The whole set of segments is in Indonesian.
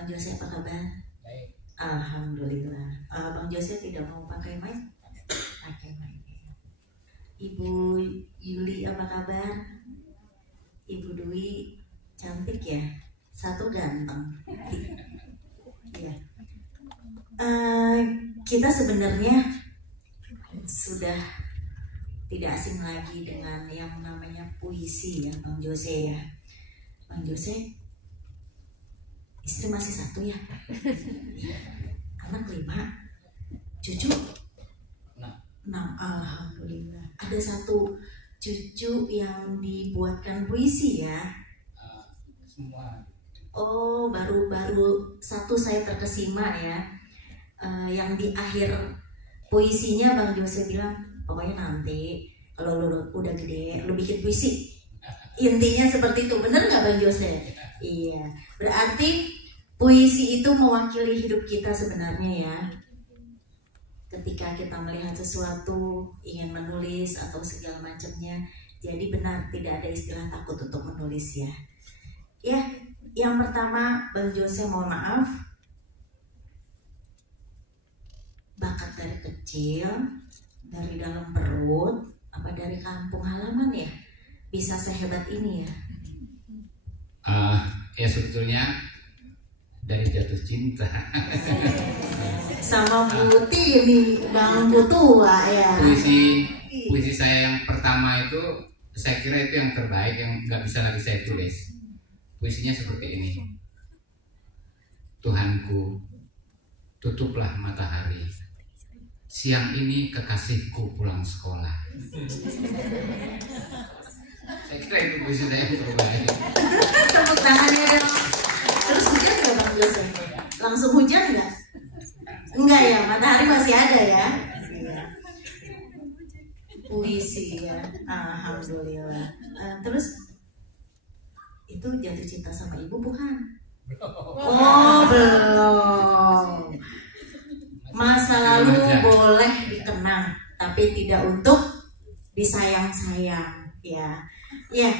Bang Jose apa kabar? Baik. Alhamdulillah. Bang Jose tidak mau pakai mic? Pakai mic. Ibu Yuli apa kabar? Ibu Dwi cantik ya, satu ganteng. Ya. Kita sebenarnya sudah tidak asing lagi dengan yang namanya puisi ya, Bang Jose ya. Bang Jose, istri masih satu ya? Anak 5, cucu 6. Alhamdulillah. Ada satu cucu yang dibuatkan puisi ya? Semua. Oh, baru satu saya terkesima ya. Yang di akhir puisinya Bang Jose bilang, pokoknya nanti kalau lu udah gede, lu bikin puisi. Intinya seperti itu, bener nggak Bang Jose? Iya. Berarti puisi itu mewakili hidup kita sebenarnya ya. Ketika kita melihat sesuatu, ingin menulis atau segala macamnya, jadi benar tidak ada istilah takut untuk menulis ya. Ya, yang pertama Bang Jose mohon maaf, bakat dari kecil, dari dalam perut, apa dari kampung halaman ya, bisa sehebat ini ya? Ya sebetulnya dari jatuh cinta. Sama Putih ini bangku tua ya. Puisi saya yang pertama itu saya kira itu yang terbaik, yang nggak bisa lagi saya tulis. Puisinya seperti ini. Tuhanku, tutuplah matahari. Siang ini kekasihku pulang sekolah. Saya kira itu puisi saya yang terbaik. Tepuk tangannya dong. Terus hujan nggak Bang Jose? Langsung hujan nggak? Enggak ya, matahari masih ada ya. Puisi ya, alhamdulillah. Terus itu jatuh cinta sama ibu bukan? Oh belum. Masa lalu boleh dikenang, tapi tidak untuk disayang-sayang ya. Ya,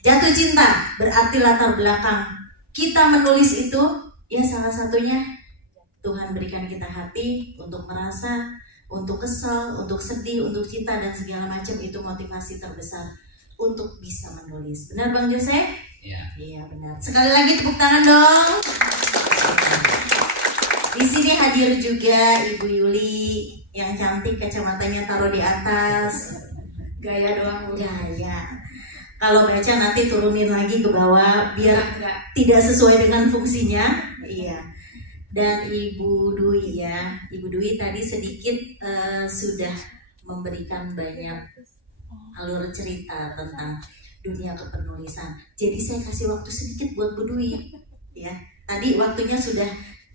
jatuh cinta berarti latar belakang kita menulis itu ya, salah satunya Tuhan berikan kita hati untuk merasa, untuk kesal, untuk sedih, untuk cinta dan segala macam. Itu motivasi terbesar untuk bisa menulis. Benar Bang Jose? Iya. Iya benar. Sekali lagi tepuk tangan dong. Di sini hadir juga Ibu Yuli yang cantik, kacamatanya taruh di atas. Gaya doang Bu. Gaya. Kalau baca nanti turunin lagi ke bawah biar tidak sesuai dengan fungsinya. Iya. Dan Ibu Dwi ya, Ibu Dwi tadi sedikit sudah memberikan banyak alur cerita tentang dunia kepenulisan. Jadi saya kasih waktu sedikit buat Bu Dwi ya. Tadi waktunya sudah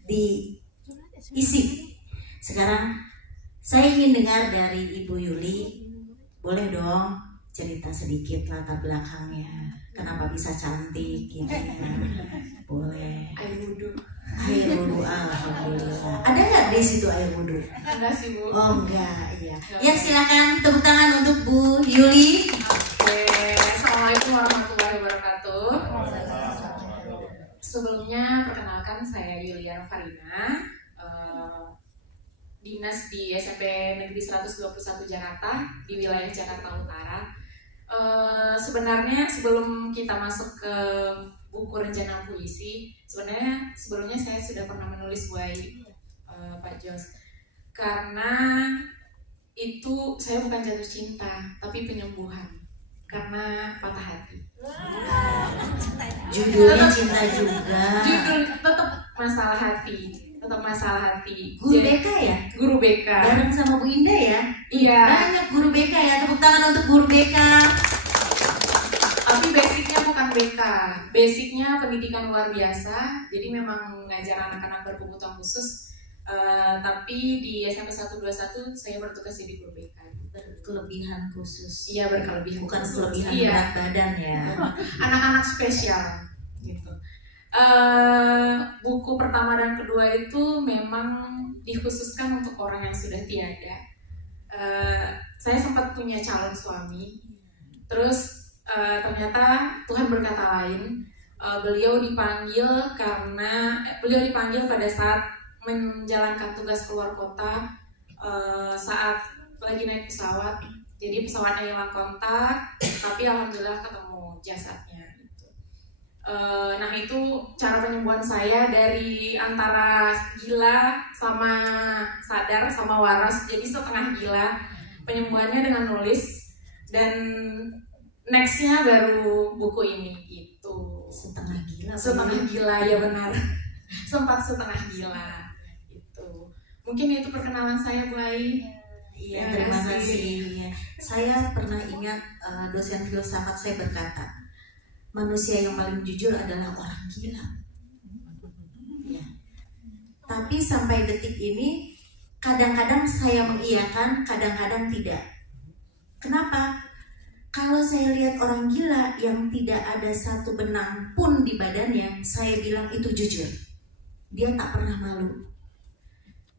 diisi. Sekarang saya ingin dengar dari Ibu Yuli. Boleh dong cerita sedikit latar belakangnya. Kenapa bisa cantik gitu ya? Boleh. Air wudhu. Air wudhu, alhamdulillah. Ada nggak di situ air wudhu? Enggak sih Bu. Oh enggak, iya. Ya silakan tepuk tangan untuk Bu Yuli. Oke, Assalamualaikum warahmatullahi wabarakatuh. Sebelumnya perkenalkan saya Yuliana Farina, dinas di SMP Negeri 121 Jakarta di wilayah Jakarta Utara. Sebenarnya sebelum kita masuk ke buku rencana puisi, sebelumnya saya sudah pernah menulis buat Pak Jos, karena itu saya bukan jatuh cinta tapi penyembuhan karena patah hati. Judulnya cinta juga. Judul tetap masalah hati. Guru BK ya? Guru BK. Bareng sama Bu Indah ya? Iya. Banyak guru BK ya, tepuk tangan untuk guru BK. Tapi basicnya bukan BK, basicnya pendidikan luar biasa. Jadi memang ngajar anak-anak berkebutuhan khusus. Tapi di SMP 121 saya bertugas jadi guru BK. Berkelebihan khusus. Iya, berkelebihan. Bukan khusus. kelebihan Iya. berat badan ya. Anak-anak spesial gitu. Buku pertama dan kedua itu memang dikhususkan untuk orang yang sudah tiada. Saya sempat punya calon suami, terus ternyata Tuhan berkata lain. beliau dipanggil pada saat menjalankan tugas keluar kota, saat lagi naik pesawat. Jadi pesawatnya hilang kontak, tapi alhamdulillah ketemu jasadnya. Nah itu cara penyembuhan saya dari antara gila sama sadar sama waras, jadi setengah gila. Penyembuhannya dengan nulis, dan nextnya baru buku ini gitu. Setengah gila ya benar. Sempat setengah gila itu. Mungkin itu perkenalan saya, Bu Ai. Iya, terima kasih. Saya pernah ingat dosen filsafat saya berkata, manusia yang paling jujur adalah orang gila. Ya. Tapi sampai detik ini kadang-kadang saya mengiyakan, kadang-kadang tidak. Kenapa? Kalau saya lihat orang gila yang tidak ada satu benang pun di badannya, saya bilang itu jujur. Dia tak pernah malu.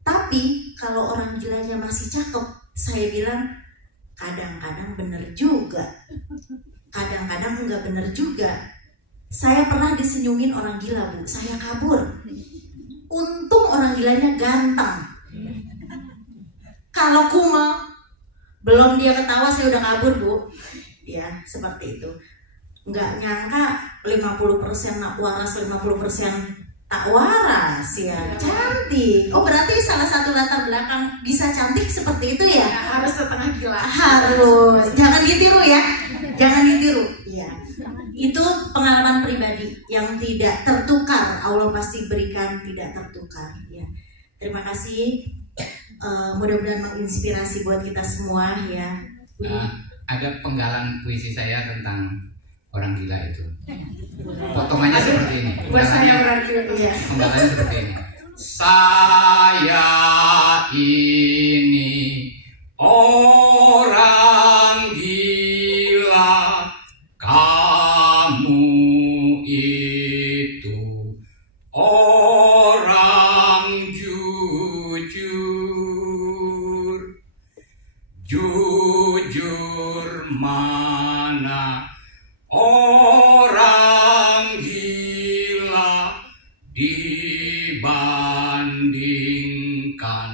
Tapi kalau orang gilanya masih cakep, saya bilang kadang-kadang bener juga, kadang-kadang enggak bener juga. Saya pernah disenyumin orang gila, Bu, saya kabur. Untung orang gilanya ganteng. Kalau kumel, belum dia ketawa saya udah kabur, Bu. Ya, seperti itu. Nggak nyangka 50% nak waras, 50% tak waras ya. Cantik. Oh, berarti salah satu latar belakang bisa cantik seperti itu ya? Harus setengah gila. Harus. Jangan ditiru ya. Jangan ditiru. Iya. Itu pengalaman pribadi yang tidak tertukar. Allah pasti berikan tidak tertukar ya. Terima kasih. Mudah-mudahan menginspirasi buat kita semua ya. Ada penggalan puisi saya tentang orang gila itu. Potongannya seperti ini. Penggalannya seperti ini. Saya ini orang gila, kamu itu orang jujur. Jujur mana orang gila dibandingkan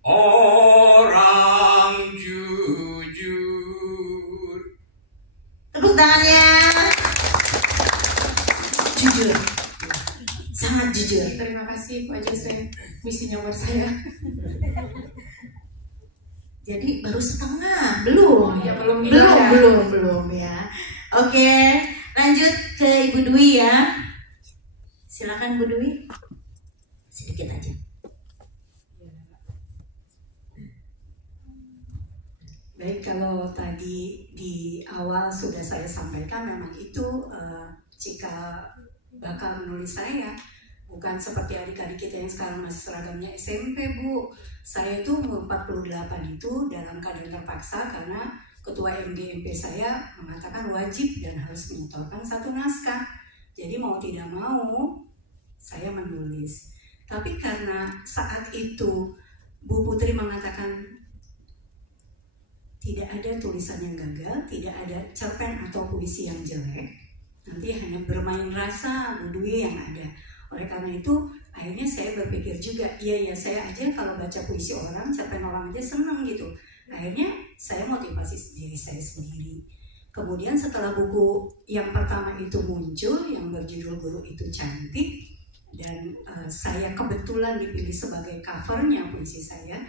orang jujur. Tepuk tangannya. Jujur. Sangat jujur. Terima kasih Pak Jose, misinya buat saya. Jadi baru setengah, belum ya? Belum ya. Oke, lanjut ke Ibu Dwi ya. Silakan Bu Dwi. Sedikit aja. Baik, kalau tadi di awal sudah saya sampaikan, memang itu cikal bakal menulis saya. Bukan seperti adik-adik kita yang sekarang masih seragamnya SMP, Bu. Saya itu umur 48 itu dalam keadaan terpaksa karena ketua MGMP saya mengatakan wajib dan harus menyetorkan satu naskah. Jadi mau tidak mau saya menulis. Tapi karena saat itu Bu Putri mengatakan tidak ada tulisan yang gagal, tidak ada cerpen atau puisi yang jelek, nanti hanya bermain rasa Bu Dwi yang ada. Oleh karena itu, akhirnya saya berpikir juga, iya saya aja kalau baca puisi orang, cerpen orang aja senang gitu. Akhirnya saya motivasi diri saya sendiri. Kemudian setelah buku yang pertama itu muncul, yang berjudul Guru Itu Cantik, dan saya kebetulan dipilih sebagai covernya puisi saya,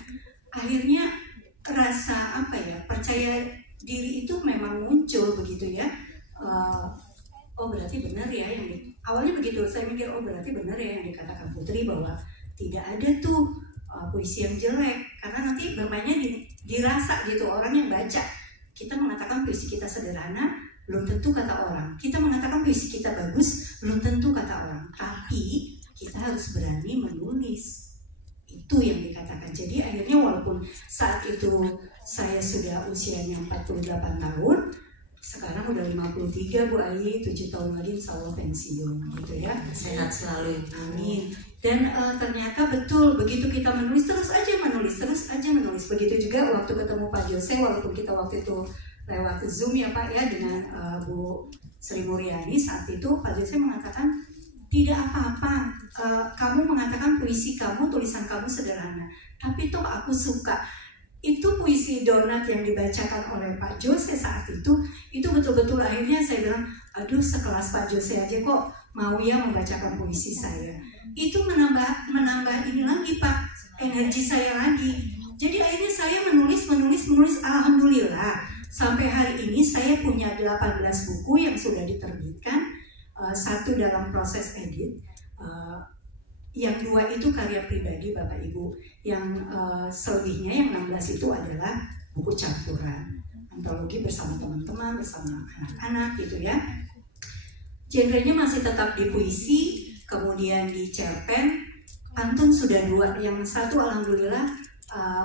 akhirnya rasa percaya diri itu memang muncul begitu ya. Oh berarti benar ya yang awalnya begitu, saya mikir oh berarti benar ya yang dikatakan Putri bahwa tidak ada tuh puisi yang jelek, karena nanti bermainnya dirasa gitu orang yang baca. Kita mengatakan puisi kita sederhana, belum tentu kata orang. Kita mengatakan puisi kita bagus, belum tentu kata orang. Tapi kita harus berani menulis. Itu yang dikatakan. Jadi akhirnya walaupun saat itu saya sudah usianya 48 tahun, sekarang udah 53 Bu Ai, 7 tahun lagi insya Allah pensiun gitu ya. Sehat selalu. Amin. Dan ternyata betul, begitu kita menulis terus aja menulis. Begitu juga waktu ketemu Pak Jose, walaupun kita waktu itu lewat Zoom ya Pak ya, dengan Bu Sri Mulyani saat itu Pak Jose mengatakan tidak apa-apa, kamu mengatakan puisi kamu, tulisan kamu sederhana, tapi toh aku suka. Itu puisi Donat yang dibacakan oleh Pak Jose saat itu betul-betul akhirnya saya bilang, aduh sekelas Pak Jose aja kok mau ya membacakan puisi saya. Itu menambah ini lagi Pak, energi saya lagi. Jadi akhirnya saya menulis, alhamdulillah sampai hari ini saya punya 18 buku yang sudah diterbitkan. Satu dalam proses edit, yang 2 itu karya pribadi Bapak Ibu, yang selebihnya yang 16 itu adalah buku campuran, antologi bersama teman-teman, bersama anak-anak gitu ya. Genrenya masih tetap di puisi, kemudian di cerpen, pantun sudah 2, yang satu alhamdulillah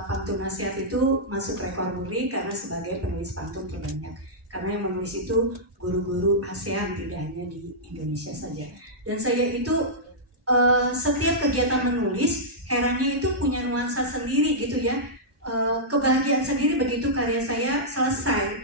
pantun nasihat itu masuk rekor muri karena sebagai penulis pantun terbanyak. Karena yang menulis itu guru-guru ASEAN, tidak hanya di Indonesia saja. Dan saya itu setiap kegiatan menulis, herannya itu punya nuansa sendiri gitu ya. Kebahagiaan sendiri begitu karya saya selesai.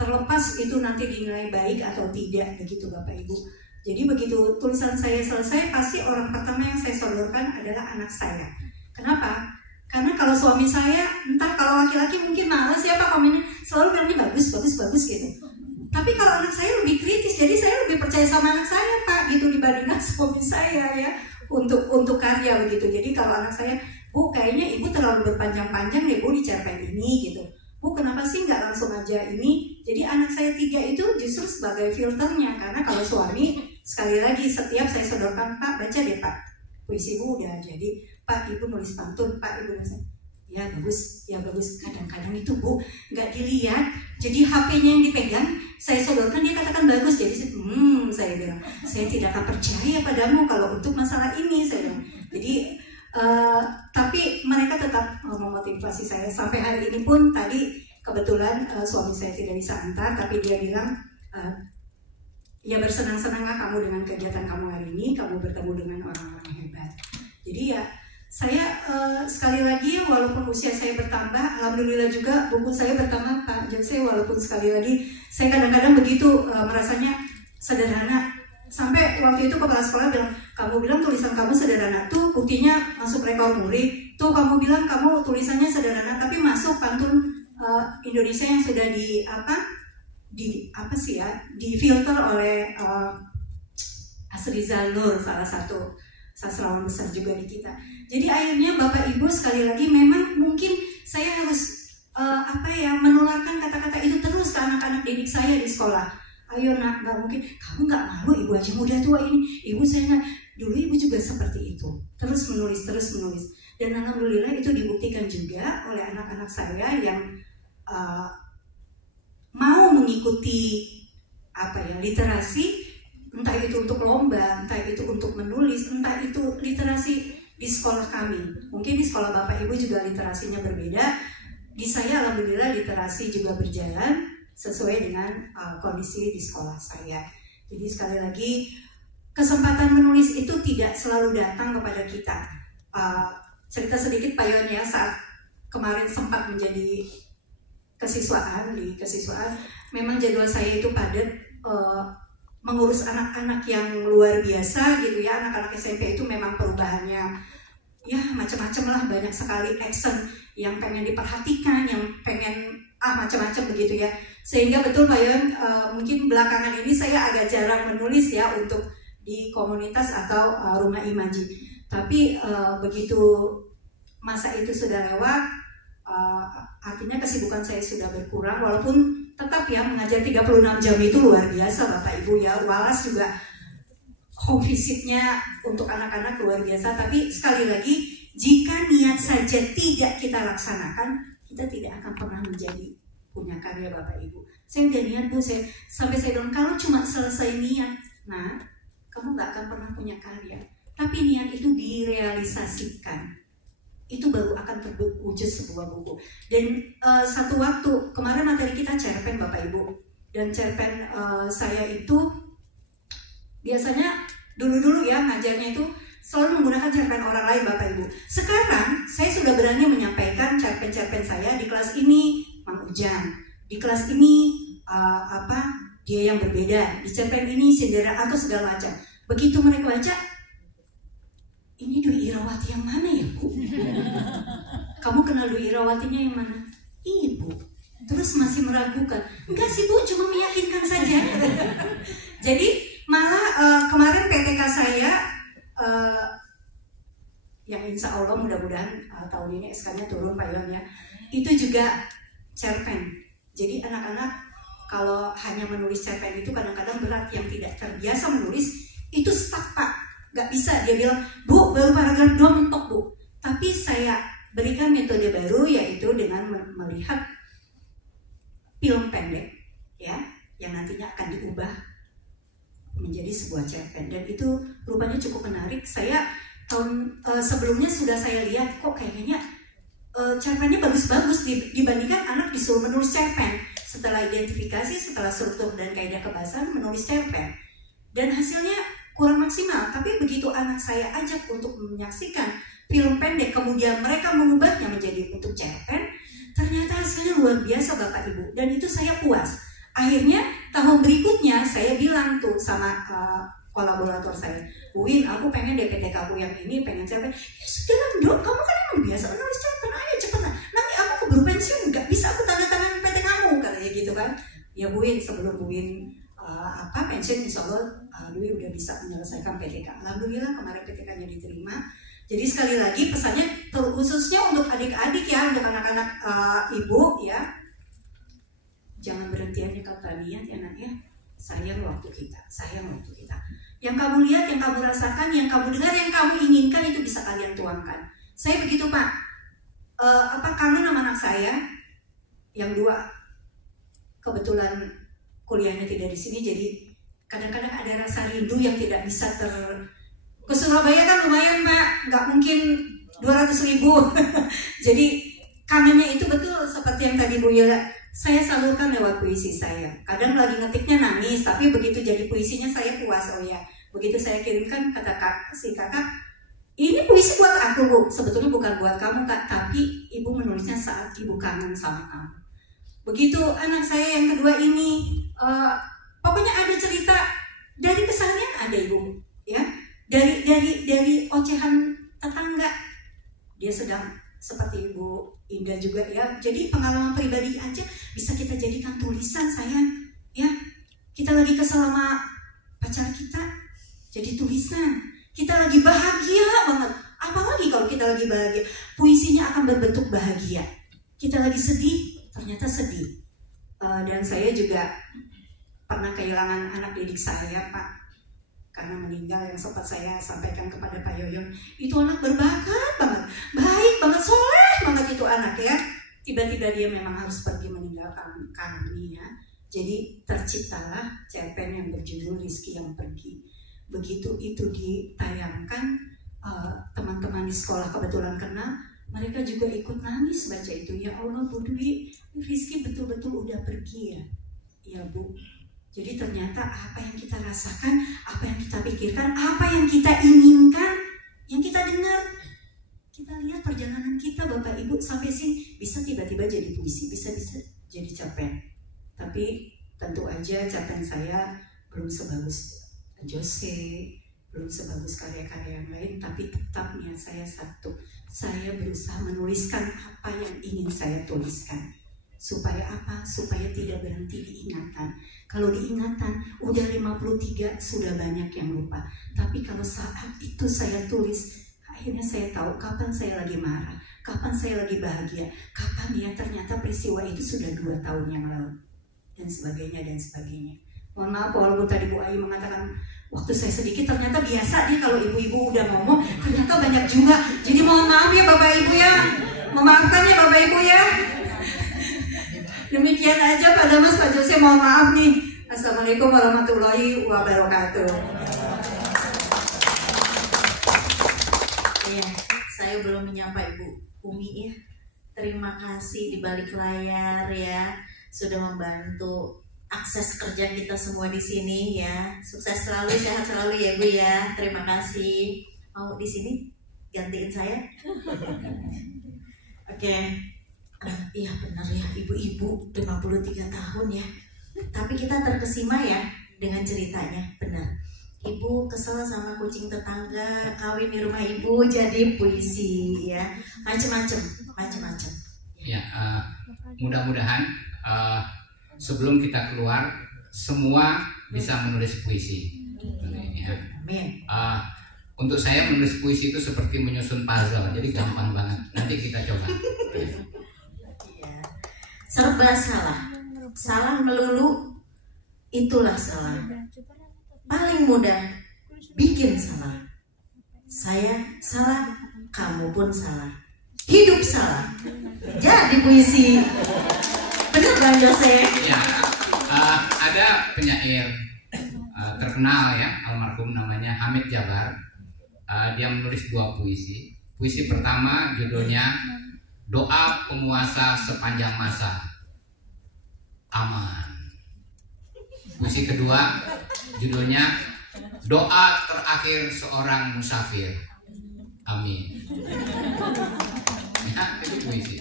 Terlepas itu nanti dinilai baik atau tidak, begitu Bapak Ibu. Jadi begitu tulisan saya selesai, pasti orang pertama yang saya sodorkan adalah anak saya. Kenapa? Karena kalau suami saya, entah kalau laki-laki mungkin malas ya Pak komennya, selalu bilangnya bagus gitu. Tapi kalau anak saya lebih kritis, jadi saya lebih percaya sama anak saya Pak gitu dibandingkan suami saya ya untuk karya begitu. Jadi kalau anak saya, Bu kayaknya ibu terlalu berpanjang-panjang deh Bu di cerpen ini gitu. Bu kenapa sih nggak langsung aja ini? Jadi anak saya 3 itu justru sebagai filternya, karena kalau suami sekali lagi setiap saya sodorkan, Pak baca deh Pak, puisi Bu udah jadi, Pak ibu nulis pantun, Pak ibu nulis, ya bagus. Kadang-kadang itu Bu nggak dilihat, jadi HP-nya yang dipegang, saya sodorkan dia katakan bagus, jadi saya bilang saya tidak akan percaya padamu kalau untuk masalah ini, saya bilang. Jadi tapi mereka tetap memotivasi saya sampai hari ini pun. Tadi kebetulan suami saya tidak bisa antar, tapi dia bilang ya bersenang-senanglah kamu dengan kegiatan kamu hari ini, kamu bertemu dengan orang-orang hebat. Jadi ya saya sekali lagi walaupun usia saya bertambah, alhamdulillah juga buku saya bertambah Pak Jose, walaupun sekali lagi saya kadang-kadang begitu merasanya sederhana. Sampai waktu itu kepala sekolah bilang, kamu bilang tulisan kamu sederhana, tuh buktinya masuk rekor muri, tuh kamu bilang kamu tulisannya sederhana tapi masuk pantun Indonesia yang sudah di filter oleh Asrizal Nur, salah satu sastrawan besar juga di kita. Jadi akhirnya Bapak Ibu sekali lagi memang mungkin saya harus menularkan kata-kata itu terus ke anak-anak didik saya di sekolah. Ayo nak, nggak mungkin, kamu nggak malu ibu aja muda tua ini, ibu saya nggak, dulu ibu juga seperti itu, terus menulis, dan alhamdulillah itu dibuktikan juga oleh anak-anak saya yang mau mengikuti literasi, entah itu untuk lomba, entah itu untuk menulis, entah itu literasi di sekolah kami. Mungkin di sekolah Bapak Ibu juga literasinya berbeda, di saya alhamdulillah literasi juga berjalan sesuai dengan kondisi di sekolah saya. Jadi sekali lagi, kesempatan menulis itu tidak selalu datang kepada kita. Cerita sedikit Pak Yon ya, saat kemarin sempat menjadi kesiswaan, memang jadwal saya itu padat, mengurus anak-anak yang luar biasa gitu ya. Anak-anak SMP itu memang perubahannya ya macam-macam lah, banyak sekali action yang pengen diperhatikan, yang pengen macam-macam begitu ya. Sehingga betul Pak Yon, mungkin belakangan ini saya agak jarang menulis ya untuk di komunitas atau rumah imaji. Tapi begitu masa itu sudah lewat, artinya kesibukan saya sudah berkurang. Walaupun tetap ya mengajar 36 jam itu luar biasa Bapak Ibu ya. Walas juga home visitnya untuk anak-anak luar biasa. Tapi sekali lagi, jika niat saja tidak kita laksanakan, kita tidak akan pernah menjadi punya karya Bapak Ibu. Saya udah niat Bu, sampai saya bilang kalau cuma selesai niat, nah kamu nggak akan pernah punya karya. Tapi niat itu direalisasikan, itu baru akan terwujud sebuah buku. Dan satu waktu kemarin materi kita cerpen Bapak Ibu, dan cerpen saya itu biasanya dulu ya ngajarnya itu selalu menggunakan cerpen orang lain Bapak Ibu. Sekarang saya sudah berani menyampaikan cerpen-cerpen saya di kelas ini Mang Ujang, di kelas ini dia yang berbeda, di cerpen ini Cinderella atau segala macam. Begitu mereka baca, ini Dwi Irawati yang mana ya Bu? Kamu kenal Dwi Irawatinya yang mana? Ibu. Terus masih meragukan, enggak sih Bu, cuma meyakinkan saja. Jadi malah kemarin PTK saya yang insya Allah mudah-mudahan tahun ini SK-nya turun Pak Yon ya, itu juga cerpen. Jadi anak-anak kalau hanya menulis cerpen itu kadang-kadang berat, yang tidak terbiasa menulis itu stuck Pak, nggak bisa. Dia bilang, Bu baru paragraf doang mentok Bu. Tapi saya berikan metode baru, yaitu dengan melihat film pendek ya, yang nantinya akan diubah menjadi sebuah cerpen, dan itu rupanya cukup menarik. Saya tahun sebelumnya sudah saya lihat kok kayaknya cerpennya bagus-bagus dibandingkan anak disuruh menulis cerpen. Setelah identifikasi, setelah struktur dan kaidah kebahasan, menulis cerpen, dan hasilnya kurang maksimal. Tapi begitu anak saya ajak untuk menyaksikan film pendek, kemudian mereka mengubahnya menjadi bentuk cerpen, ternyata hasilnya luar biasa Bapak Ibu, dan itu saya puas. Akhirnya tahun berikutnya saya bilang tuh sama kolaborator saya, Win, aku pengen DPTK aku yang ini, pengen cerpen. Ya sudah Dok, kamu kan emang biasa menulis cerpen, ayo cepetan. Nanti aku keburu pensiun, nggak bisa aku tanda tangan PT kamu, katanya gitu kan. Ya Bu Win, sebelum Bu Win pensiun, insya Allah Dwi udah bisa menyelesaikan PTK. Alhamdulillah kemarin PTK-nya diterima. Jadi sekali lagi pesannya khususnya untuk adik-adik ya, untuk anak-anak ibu ya, jangan berhenti hanya kata niat ya Nak ya. Sayang waktu kita, sayang waktu kita. Yang kamu lihat, yang kamu rasakan, yang kamu dengar, yang kamu inginkan itu bisa kalian tuangkan. Saya begitu Pak, kangen sama anak saya yang dua, kebetulan kuliahnya tidak di sini, jadi kadang-kadang ada rasa rindu yang tidak bisa ke Surabaya kan lumayan Pak, nggak mungkin 200.000. Jadi kangennya itu betul seperti yang tadi Bu Yola, saya salurkan lewat puisi saya. Kadang lagi ngetiknya nangis, tapi begitu jadi puisinya saya puas. Oh ya, begitu saya kirimkan kata si kakak, ini puisi buat aku Bu, sebetulnya bukan buat kamu Kak, tapi ibu menulisnya saat ibu kangen sama kamu. Begitu anak saya yang kedua ini, pokoknya ada cerita dari keseharian ada Ibu ya. Dari ocehan tetangga, dia sedang seperti Ibu Indah juga ya. Jadi pengalaman pribadi aja bisa kita jadikan tulisan sayang ya. Kita lagi kesel sama pacar kita, jadi tulisan. Kita lagi bahagia banget, apalagi kalau kita lagi bahagia, puisinya akan berbentuk bahagia. Kita lagi sedih, ternyata sedih. Dan saya juga pernah kehilangan anak didik saya Pak, karena meninggal, yang sempat saya sampaikan kepada Pak Yoyon. Itu anak berbakat banget, baik banget, soleh banget itu anak ya. Tiba-tiba dia memang harus pergi meninggalkan kami ya. Jadi terciptalah cerpen yang berjudul Rizky yang Pergi. Begitu itu ditayangkan, teman-teman di sekolah kebetulan kenal, mereka juga ikut nangis baca itu. Ya Allah Bu Dwi, Rizky betul-betul udah pergi ya. Ya Bu. Jadi ternyata apa yang kita rasakan, apa yang kita pikirkan, apa yang kita inginkan, yang kita dengar, kita lihat perjalanan kita Bapak Ibu sampai sini bisa tiba-tiba jadi puisi, bisa jadi cerpen. Tapi tentu aja cerpen saya belum sebagus Jose, belum sebagus karya-karya yang lain, tapi tetap niat saya satu. Saya berusaha menuliskan apa yang ingin saya tuliskan. Supaya apa? Supaya tidak berhenti diingatan. Kalau diingatan udah 53 sudah banyak yang lupa. Tapi kalau saat itu saya tulis, akhirnya saya tahu kapan saya lagi marah, kapan saya lagi bahagia, kapan ya ternyata peristiwa itu sudah 2 tahun yang lalu, dan sebagainya dan sebagainya. Mohon maaf walaupun tadi Bu Ayi mengatakan waktu saya sedikit, ternyata biasa nih kalau ibu-ibu udah ngomong ternyata banyak juga. Jadi mohon maaf ya Bapak Ibu ya, memaafkan ya Bapak Ibu ya. Demikian aja Pak Damas, Pak Jose, mohon maaf nih. Assalamualaikum warahmatullahi wabarakatuh. Iya, saya belum menyapa Ibu Umi ya. Terima kasih di balik layar ya, sudah membantu akses kerja kita semua di sini ya. Sukses selalu, sehat selalu ya Bu ya. Terima kasih. Mau di sini gantiin saya? Oke. Iya benar ya, ibu-ibu 53 tahun ya. Tapi kita terkesima ya dengan ceritanya, benar. Ibu kesel sama kucing tetangga, kawin di rumah ibu jadi puisi ya, macem-macem. Ya, mudah-mudahan sebelum kita keluar semua bisa menulis puisi. Ya. Amin. Untuk saya menulis puisi itu seperti menyusun puzzle, jadi gampang banget. Nanti kita coba. Serba salah melulu, itulah salah. Paling mudah bikin salah. Saya salah, kamu pun salah. Hidup salah, jadi puisi. Bener Bang Jose? Ya, ada penyair terkenal ya, almarhum, namanya Hamid Jabar. Dia menulis 2 puisi. Puisi pertama judulnya Doa Penguasa Sepanjang Masa, aman. Puisi kedua judulnya Doa Terakhir Seorang Musafir, amin. Ya, itu puisi.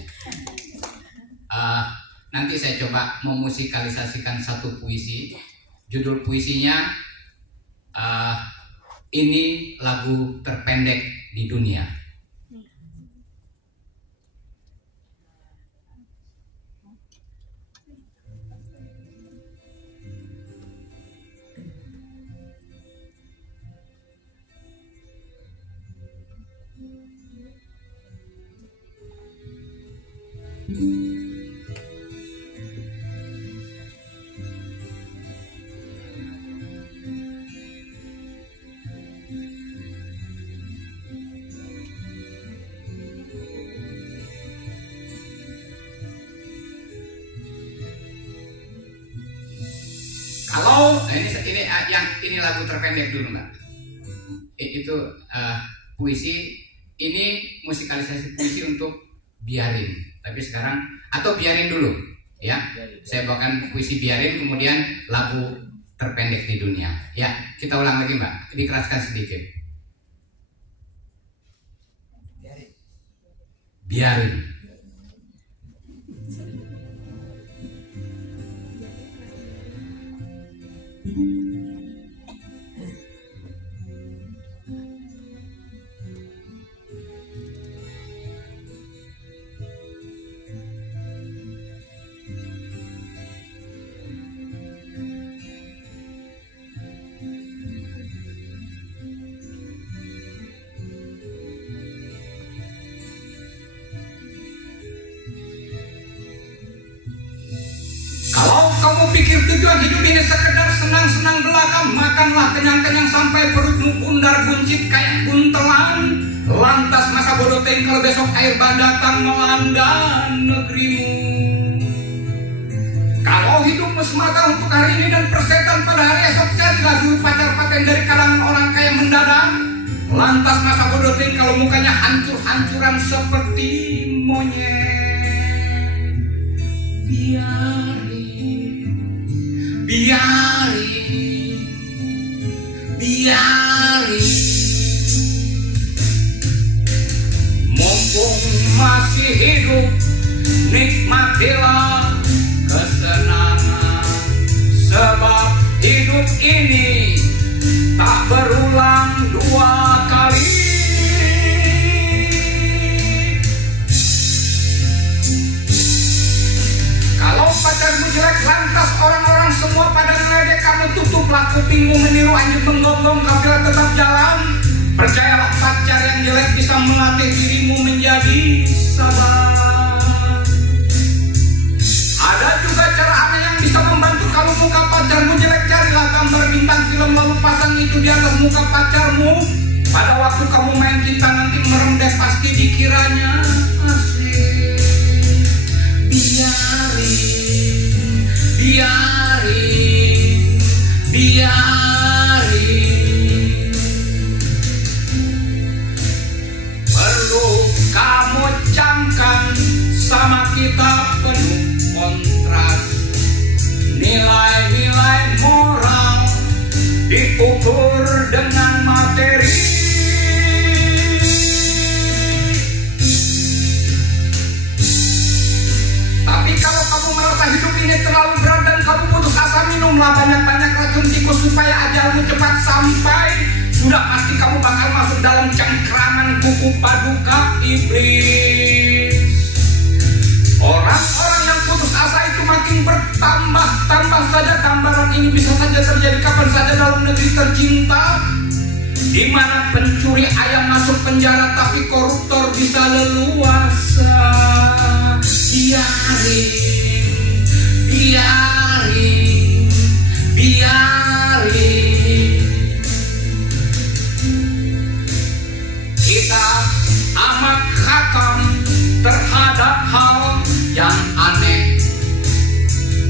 Nanti saya coba memusikalisasikan satu puisi. Judul puisinya Ini Lagu Terpendek di Dunia. Kalau ini lagu terpendek dulu Mbak. Itu puisi, ini musikalisasi puisi untuk Biarin. Tapi sekarang atau Biarin dulu ya. Saya bawakan puisi Biarin, kemudian lagu terpendek di dunia. Ya, kita ulang lagi Mbak. Dikeraskan sedikit. Biarin. Kalau kamu pikir tujuan hidup ini sekedar senang-senang belaka, makanlah kenyang-kenyang sampai perutmu bundar buncit kayak buntelan. Lantas masa bodoh kalau besok air bah datang melanda negerimu. Kalau hidupmu semata untuk hari ini dan persetan pada hari esok, carilah dulu pacar paten dari kalangan orang kaya mendadak. Lantas masa bodoh kalau mukanya hancur-hancuran seperti monyet. Biarin, mumpung masih hidup, nikmatilah kesenangan. Sebab hidup ini tak berulang 2 kali. Kalau pacarmu jelek, lantas orang-orang semua pada ngeledek kamu, tutuplah kupingmu meniru anjing menggonggong, kafilah tetap jalan. Percayalah pacar yang jelek bisa melatih dirimu menjadi sabar. Ada juga cara aneh yang bisa membantu. Kalau muka pacarmu jelek, carilah gambar bintang film lalu pasang itu di atas muka pacarmu. Pada waktu kamu main cinta nanti merem deh, pasti dikiranya asik. Biarin. Perlu kamu camkan, sama kita penuh kontras. Nilai-nilai moral diukur dengan materi. Tapi kalau kamu merasa hidup ini terlalu berat dan kamu putus asa, sudah pasti kamu bakal masuk dalam cengkraman kuku paduka iblis. Orang-orang yang putus asa itu makin bertambah saja. Gambaran ini bisa saja terjadi kapan saja dalam negeri tercinta, di mana pencuri ayam masuk penjara tapi koruptor bisa leluasa. Biarin. Kita amat khatam terhadap hal yang aneh.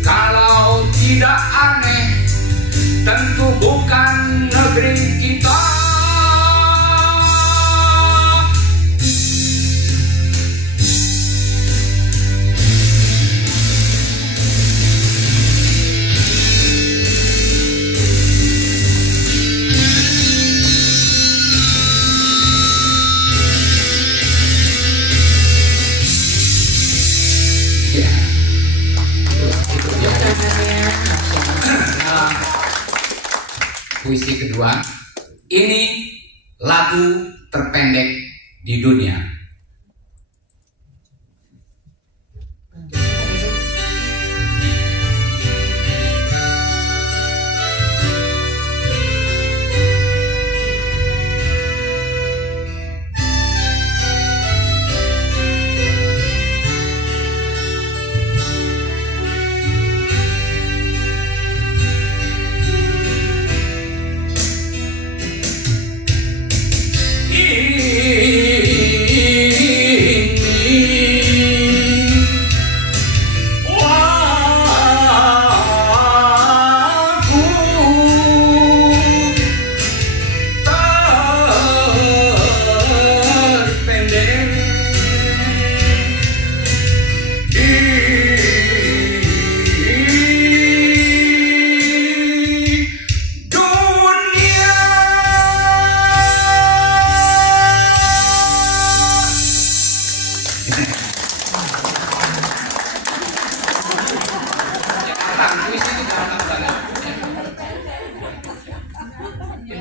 Kalau tidak aneh, tentu bukan negeri kita. Puisi kedua, ini lagu terpendek di dunia.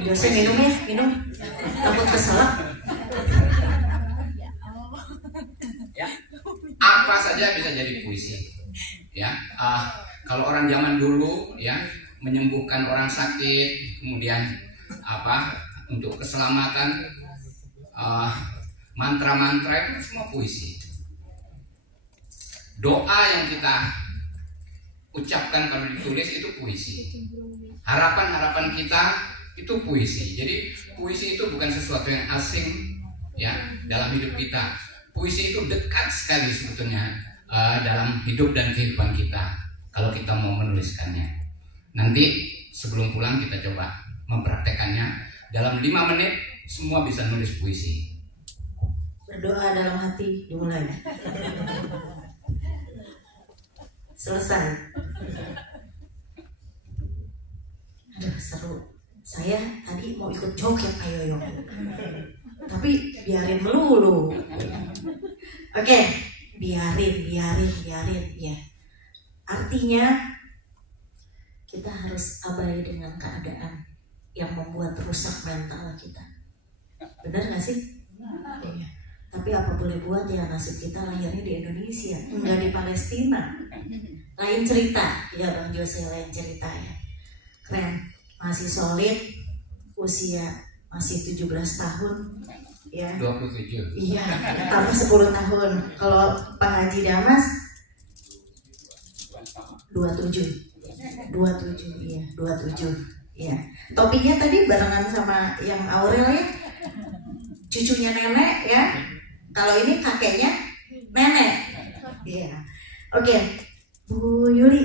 Jose minum ya, minum. Takut keselak. Ya, apa saja bisa jadi puisi. Ya, kalau orang zaman dulu ya menyembuhkan orang sakit, kemudian untuk keselamatan, mantra-mantra itu semua puisi. Doa yang kita ucapkan kalau ditulis itu puisi. Harapan-harapan kita itu puisi. Jadi puisi itu bukan sesuatu yang asing ya dalam hidup kita. Puisi itu dekat sekali sebetulnya dalam hidup dan kehidupan kita kalau kita mau menuliskannya. Nanti sebelum pulang kita coba mempraktekannya. Dalam 5 menit semua bisa nulis puisi. Berdoa dalam hati dimulai. Selesai. Aduh seru. Saya tadi mau ikut joget ayo. Tapi biarin melulu. Oke, biarin ya. Artinya kita harus abai dengan keadaan yang membuat rusak mental kita. Benar gak sih? Iya. Tapi apa boleh buat ya, nasib kita lahirnya di Indonesia, enggak di Palestina. Lain cerita, ya Bang Jose, lain cerita ya. Keren, masih solid, usia masih 17 tahun ya. 27. Iya, tambah 10 tahun. Kalau Pak Haji Damas 27, iya 27. Iya. Topiknya tadi barengan sama yang Aurel ya, cucunya nenek ya. Kalau ini kakeknya nenek. Iya. Oke, Bu Yuli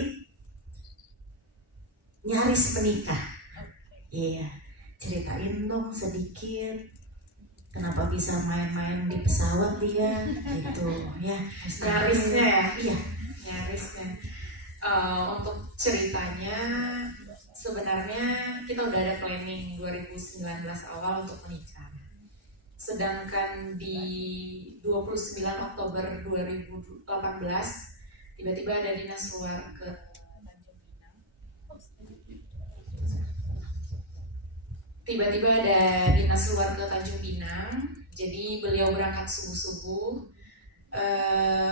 nyaris menikah. Iya. Ceritain dong sedikit. Kenapa bisa main-main di pesawat dia gitu ya? Nyarisnya ya. Iya. Nyarisnya. Untuk ceritanya sebenarnya kita udah ada planning 2019 awal untuk menikah. Sedangkan di 29 Oktober 2018 tiba-tiba ada dinas luar ke tiba-tiba ada dinas luar ke Tanjung Pinang, jadi beliau berangkat subuh-subuh.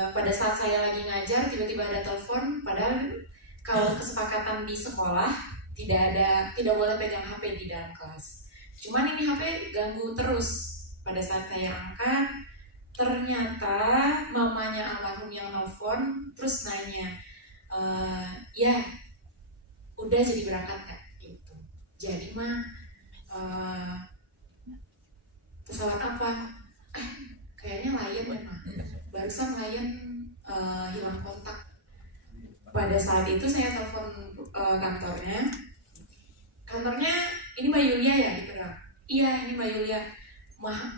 Pada saat saya lagi ngajar, tiba-tiba ada telepon, padahal kalau kesepakatan di sekolah tidak boleh pegang HP di dalam kelas. Cuman ini HP ganggu terus. Pada saat saya angkat, ternyata mamanya almarhum yang nelfon terus nanya, ya udah jadi berangkat nggak gitu. Jadi mah pesawat apa? Kayaknya Lion deh mah. Barusan Lion hilang kontak. Pada saat itu saya telepon kantornya ini Mbak Yulia ya, dibilang. Iya ini Mbak Yulia.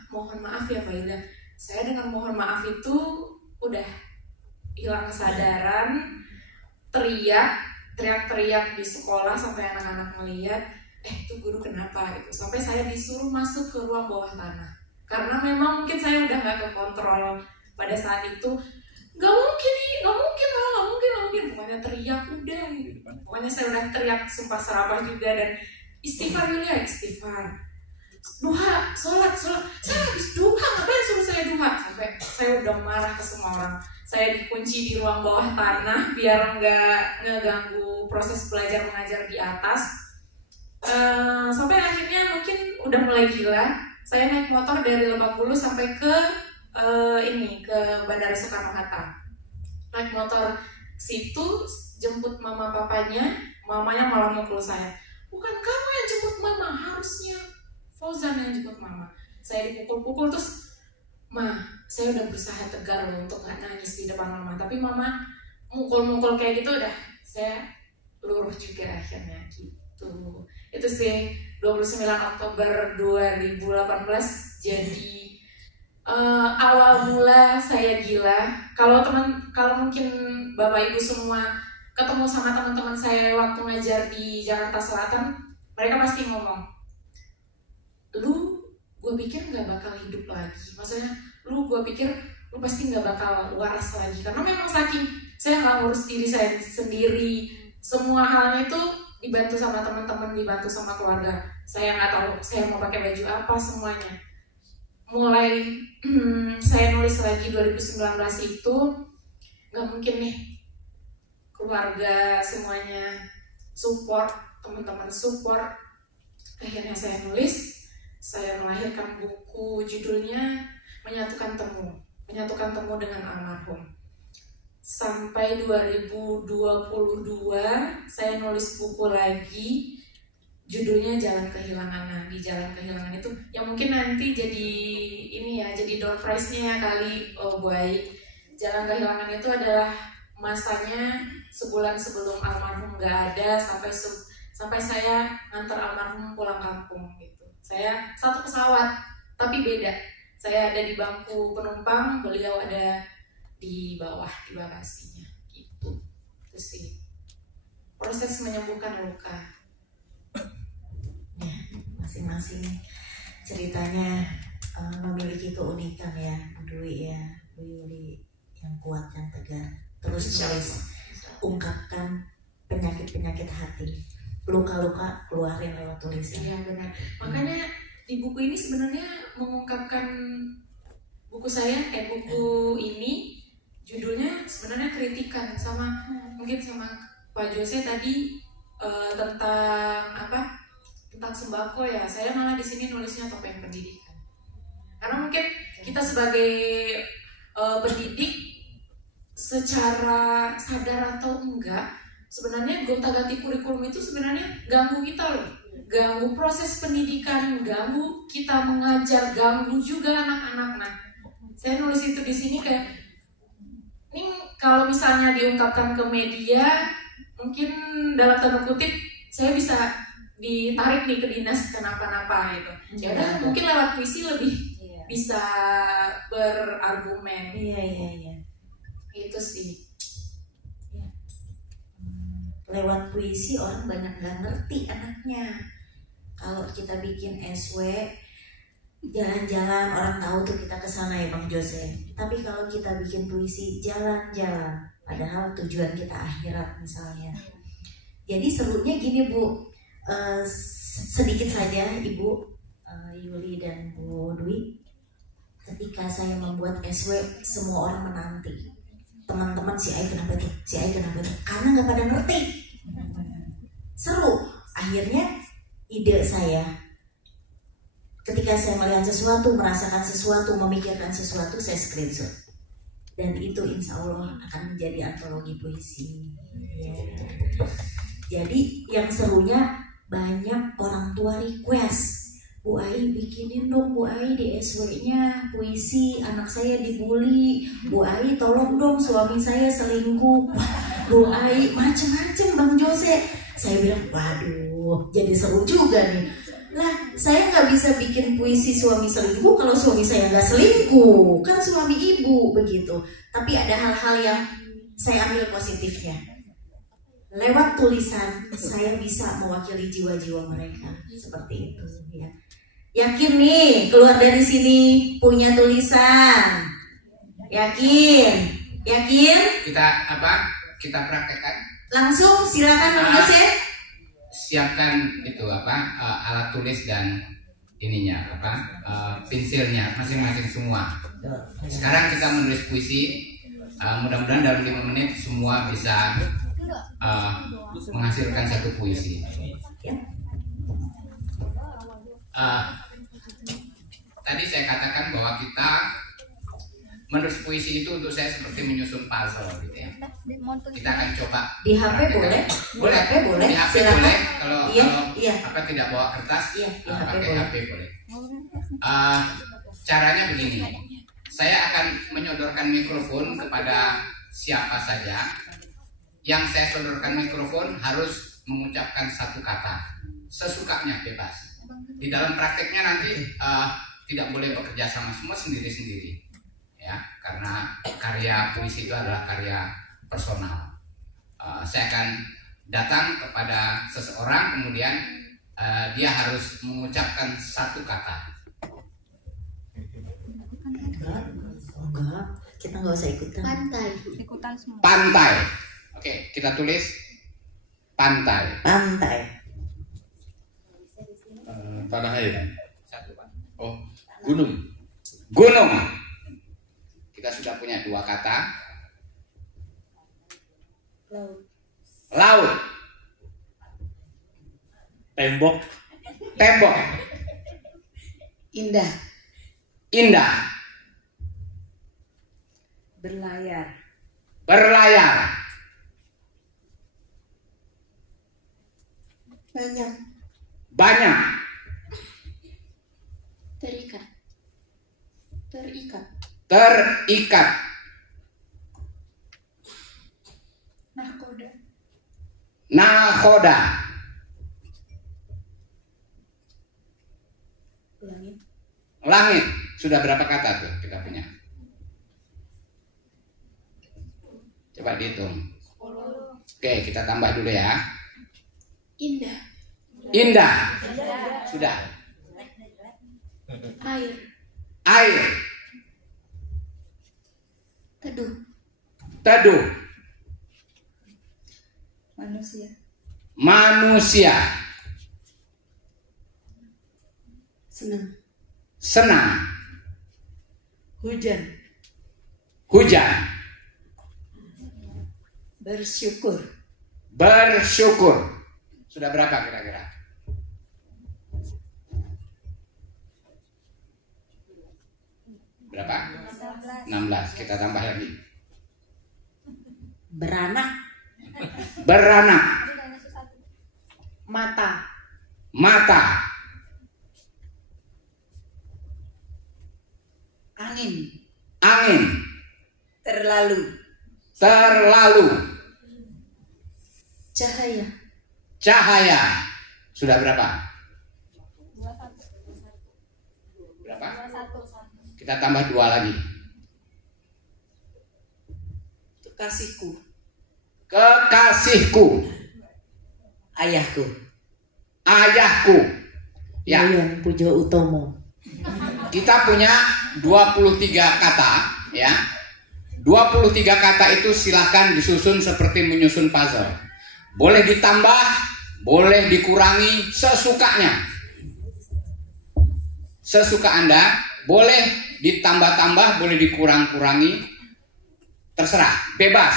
Mohon maaf ya Mbak Yulia. Saya dengan mohon maaf itu udah hilang kesadaran, teriak-teriak di sekolah sampai anak-anak melihat, itu guru kenapa gitu. Sampai saya disuruh masuk ke ruang bawah tanah. Karena memang mungkin saya udah nggak kekontrol pada saat itu. Nggak mungkin. Pokoknya teriak udah gitu. Pokoknya saya udah teriak sumpah serapah juga dan istighfar Yulia, istighfar. Duha, sholat. Saya habis duha, ngapain suruh saya duha? Sampai saya udah marah ke semua orang. Saya dikunci di ruang bawah tanah biar nggak ngeganggu proses belajar mengajar di atas. Sampai akhirnya mungkin udah mulai gila. Saya naik motor dari Lebak Bulus sampai ke ke Bandara Soekarno Hatta. Naik motor situ, jemput mama papanya, mamanya malah mukul saya. Bukan kamu yang jemput mama, harusnya Fauzan yang jemput mama. Saya dipukul-pukul terus, saya udah berusaha tegar loh untuk gak nangis di depan mama. Tapi mama mukul-mukul kayak gitu udah, saya luruh juga akhirnya gitu. Itu sih 29 Oktober 2018 jadi awal mula saya gila. Kalau mungkin Bapak Ibu semua ketemu sama teman-teman saya waktu ngajar di Jakarta Selatan, mereka pasti ngomong, gue pikir nggak bakal hidup lagi. Maksudnya, gue pikir lu pasti nggak bakal waras lagi. Karena memang saking saya nggak ngurus diri saya sendiri, semua halnya itu dibantu sama teman-teman, dibantu sama keluarga. Saya nggak tahu saya mau pakai baju apa semuanya. Mulai saya nulis lagi 2019 itu nggak mungkin nih keluarga semuanya support, teman-teman support. Akhirnya saya nulis, saya melahirkan buku judulnya Menyatukan Temu dengan Almarhum. Sampai 2022 saya nulis buku lagi judulnya Jalan Kehilangan. Nah, di Jalan Kehilangan itu yang mungkin nanti jadi jadi door prize-nya kali buat Jalan Kehilangan itu adalah masanya sebulan sebelum almarhum gak ada sampai saya nganter almarhum pulang kampung gitu. Saya satu pesawat tapi beda. Saya ada di bangku penumpang, beliau ada di bawah di bagasinya gitu. Itu sih proses menyembuhkan luka. Ya, masing-masing ceritanya memiliki keunikan ya, Bu Dwi ya, Bu Yuli yang kuat dan tegar. Terus nulis, ungkapkan penyakit-penyakit hati, luka-luka keluarin lewat tulisan. Iya benar. Makanya di buku ini sebenarnya mengungkapkan buku ini judulnya sebenarnya kritikan sama mungkin sama Pak Jose tadi tentang sembako ya. Saya malah di sini nulisnya topeng pendidikan. Karena mungkin kita sebagai pendidik secara sadar atau enggak sebenarnya gonta-ganti kurikulum itu sebenarnya ganggu kita loh. Ganggu proses pendidikan, ganggu kita mengajar, ganggu juga anak-anak. Nah, saya nulis itu di sini kayak ini kalau misalnya diungkapkan ke media mungkin dalam tanda kutip saya bisa ditarik nih ke dinas kenapa-napa gitu. Ya udah mungkin lewat puisi lebih bisa berargumen. Iya. Itu sih. Ya. Lewat puisi orang banyak nggak ngerti anaknya. Kalau kita bikin SW jalan-jalan orang tahu tuh kita kesana ya Bang Jose. Tapi kalau kita bikin puisi jalan-jalan, padahal tujuan kita akhirat misalnya. Jadi serunya gini Bu, sedikit saja Ibu Yuli dan Bu Dwi. Ketika saya membuat SW, semua orang menanti. Teman-teman si Ai kenapa tuh? Si Ai kenapa tuh? Karena nggak pada ngerti. Seru. Akhirnya ide saya, ketika saya melihat sesuatu, merasakan sesuatu, memikirkan sesuatu, saya screenshot. Dan itu insya Allah akan menjadi antologi puisi. Ya. Jadi yang serunya banyak orang tua request, Bu Ai bikinin dong Bu Ai di SW-nya puisi, anak saya dibully, Bu Ai tolong dong suami saya selingkuh, Bu Ai macem-macem Bang Jose. Saya bilang waduh jadi seru juga nih. Lah saya nggak bisa bikin puisi suami selingkuh kalau suami saya nggak selingkuh, kan suami ibu begitu. Tapi ada hal-hal yang saya ambil positifnya. Lewat tulisan saya bisa mewakili jiwa-jiwa mereka seperti itu ya. Yakin nih keluar dari sini punya tulisan? Yakin? Yakin? Kita praktekkan. Langsung silakan Bang Jose. Siapkan itu alat tulis dan ininya pensilnya masing-masing semua. Sekarang kita menulis puisi. Mudah-mudahan dalam 5 menit semua bisa menghasilkan satu puisi. Tadi saya katakan bahwa kita menulis puisi itu untuk saya seperti menyusun puzzle gitu ya. Kita akan coba di HP boleh? Boleh. Boleh. Di HP Silakan. boleh. Kalau Iya. tidak bawa kertas, Iya, di HP pakai boleh. HP boleh. Caranya begini. Saya akan menyodorkan mikrofon kepada siapa saja. Yang saya sodorkan mikrofon harus mengucapkan satu kata, sesukanya, bebas. Di dalam prakteknya nanti tidak boleh bekerja sama, semua sendiri-sendiri, ya, karena karya puisi itu adalah karya personal. Saya akan datang kepada seseorang, kemudian dia harus mengucapkan satu kata. Enggak, kita nggak usah ikutan. Ikutan semua. Pantai. Oke, kita tulis pantai. Pantai. Tanah air. Satu, Pak. Oh, gunung. Gunung. Kita sudah punya 2 kata. Laut. Tembok. Tembok. Indah. Indah. Berlayar. Berlayar. Banyak. Banyak. Terikat. Terikat. Terikat. Nahkoda. Nakoda. Langit. Langit. Sudah berapa kata tuh kita punya? Coba dihitung. Oke, kita tambah dulu ya. Indah. Indah. Sudah. Air. Air. Teduh. Teduh. Manusia. Manusia. Senang. Senang. Hujan. Hujan. Bersyukur. Bersyukur. Sudah berapa kira-kira? Berapa? 16. Kita tambah lagi. Beranak. Beranak. Mata. Mata. Angin. Angin. Terlalu. Terlalu. Cahaya. Cahaya. Sudah berapa? Berapa? Kita tambah 2 lagi. Kekasihku. Kekasihku. Ayahku. Ayahku. Ya, Yoyon Pujo Utomo. kita punya 23 kata, ya. 23 kata itu silahkan disusun seperti menyusun puzzle. Boleh ditambah, boleh dikurangi sesukanya. Sesuka Anda, boleh ditambah-tambah, boleh dikurang-kurangi, terserah, bebas.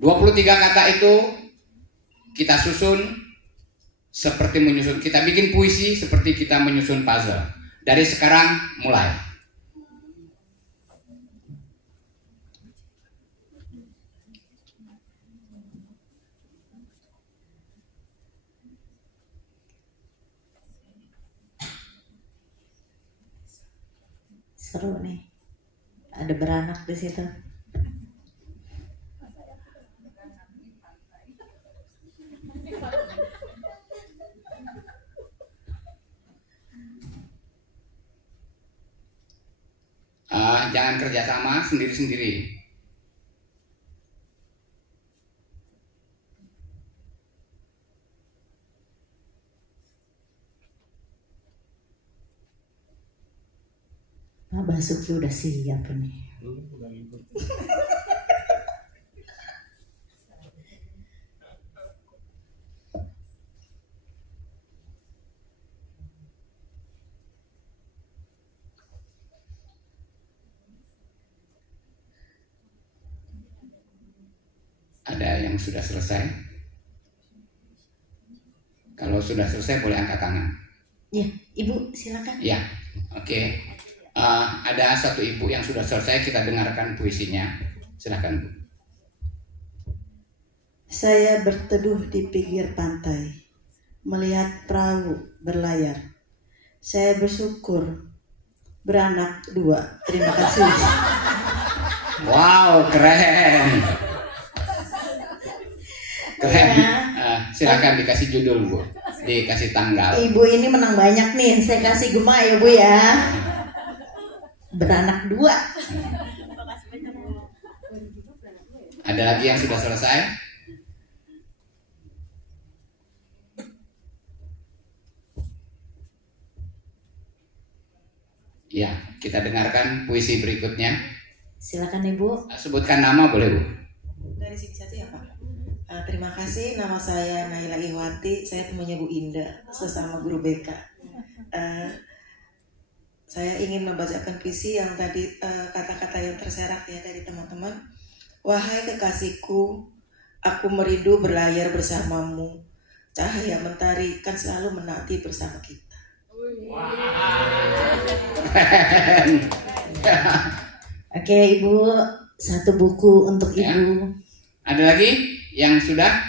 23 kata itu kita susun seperti menyusun, kita bikin puisi seperti kita menyusun puzzle. Dari sekarang mulai. Seru nih. Ada beranak di situ. Jangan kerjasama sendiri-sendiri. Pak Basuki udah siap nih. Ada yang sudah selesai? Kalau sudah selesai boleh angkat tangan. Ya, Ibu silakan. Ya, oke. Ada satu ibu yang sudah selesai, kita dengarkan puisinya. Silakan, Bu. Saya berteduh di pinggir pantai, melihat perahu berlayar. Saya bersyukur beranak 2. Terima kasih. Wow, keren. Keren. Silakan dikasih judul, Bu. Dikasih tanggal. Ibu ini menang banyak nih. Saya kasih Gema ya, Bu ya. Beranak 2. Ada lagi yang sudah selesai? Ya, kita dengarkan puisi berikutnya. Silakan Ibu. Sebutkan nama boleh, Bu? Dari sini saja ya, Pak. Terima kasih, nama saya Naila Ihwati. Saya temannya Bu Indah, sesama guru BK. Saya ingin membacakan puisi yang tadi kata-kata yang terserak ya dari teman-teman. Wahai kekasihku, aku merindu berlayar bersamamu. Cahaya mentari kan selalu menanti bersama kita. Oke, Ibu, satu buku untuk Ya. Ibu. Ada lagi yang sudah?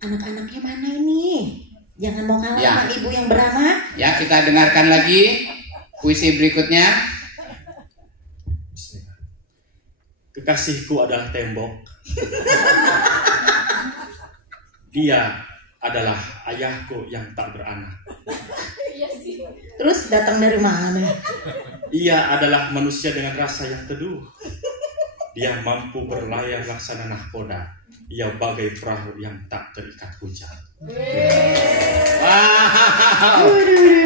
Anak-anaknya mana ini? Jangan mau kalah Ya. sama Ibu yang beranak. Ya, kita dengarkan lagi puisi berikutnya. Kekasihku adalah tembok. Dia adalah ayahku yang tak beranak. Terus datang dari mana? Ia adalah manusia dengan rasa yang teduh. Dia mampu berlayar laksana nahkoda. Ia bagai perahu yang tak terikat hujan. Wow.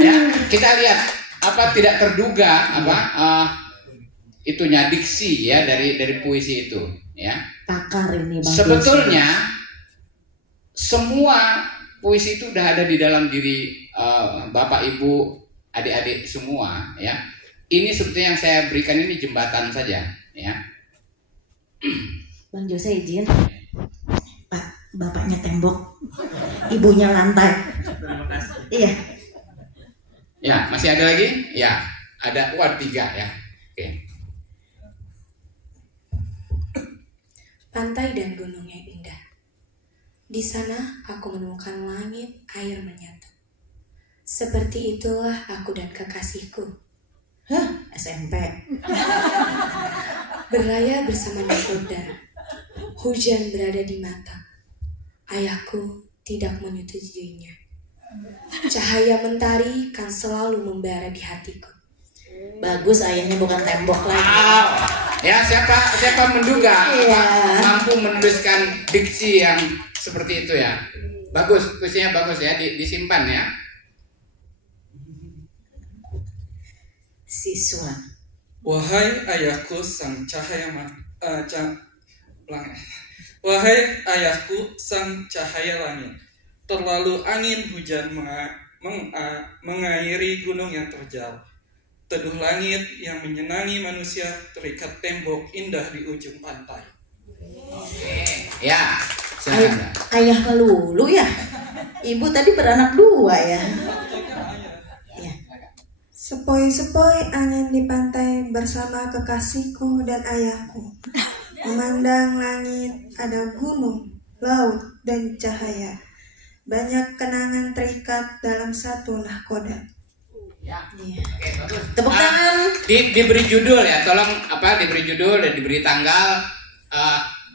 Ya, kita lihat apa tidak terduga itunya diksi ya dari puisi itu ya. Pakar ini Bang. Sebetulnya semua puisi itu udah ada di dalam diri Bapak Ibu, adik-adik semua ya. Ini sebetulnya yang saya berikan ini jembatan saja ya. Bang Jose izin. Pak, bapaknya tembok, ibunya lantai. Iya. Ya, masih ada lagi? Ya, ada 3 ya. Oke. Pantai dan gunung yang indah. Di sana aku menemukan langit, air menyatu. Seperti itulah aku dan kekasihku. Hah, SMP. Berlayar bersama nakoda. Hujan berada di mata. Ayahku tidak menyetujuinya. Cahaya mentari kan selalu membara di hatiku. Bagus, ayahnya bukan tembok lagi. Wow. Ya, siapa menduga Iya. mampu menuliskan diksi yang seperti itu ya. Bagus, puisinya bagus ya, disimpan ya. Siswa. Wahai ayahku sang Wahai ayahku sang cahaya langit, terlalu angin hujan mengairi gunung yang terjal. Teduh langit yang menyenangi manusia terikat tembok indah di ujung pantai. Ya, silakan. Ayah melulu ya. Ibu tadi beranak 2 ya. Sepoi-sepoi angin di pantai bersama kekasihku dan ayahku. Memandang langit, ada gunung, laut, dan cahaya. Banyak kenangan terikat dalam satu nahkoda. Ya. Oke, bagus. Tepuk tangan. Diberi judul ya, tolong diberi judul dan diberi tanggal.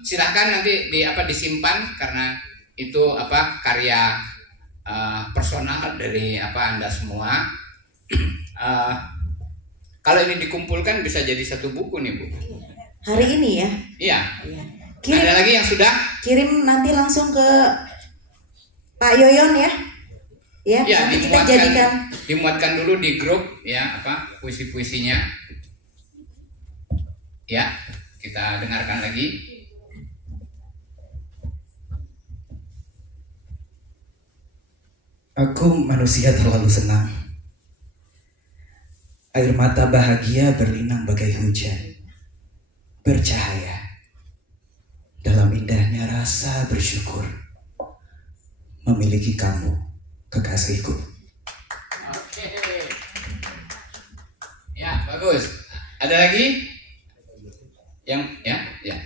Silakan nanti disimpan karena itu karya personal dari Anda semua. Kalau ini dikumpulkan bisa jadi satu buku nih Bu. Hari ini ya? Iya. Kirim, ada lagi yang sudah? Kirim nanti langsung ke Pak Yoyon ya. Ya, nanti kita jadikan. Dimuatkan dulu di grup ya puisi-puisinya. Ya, kita dengarkan lagi. Aku manusia terlalu senang. Air mata bahagia berlinang bagai hujan, bercahaya. Dalam indahnya rasa bersyukur memiliki kamu, kekasihku. Oke. Ya, bagus. Ada lagi? Yang ya.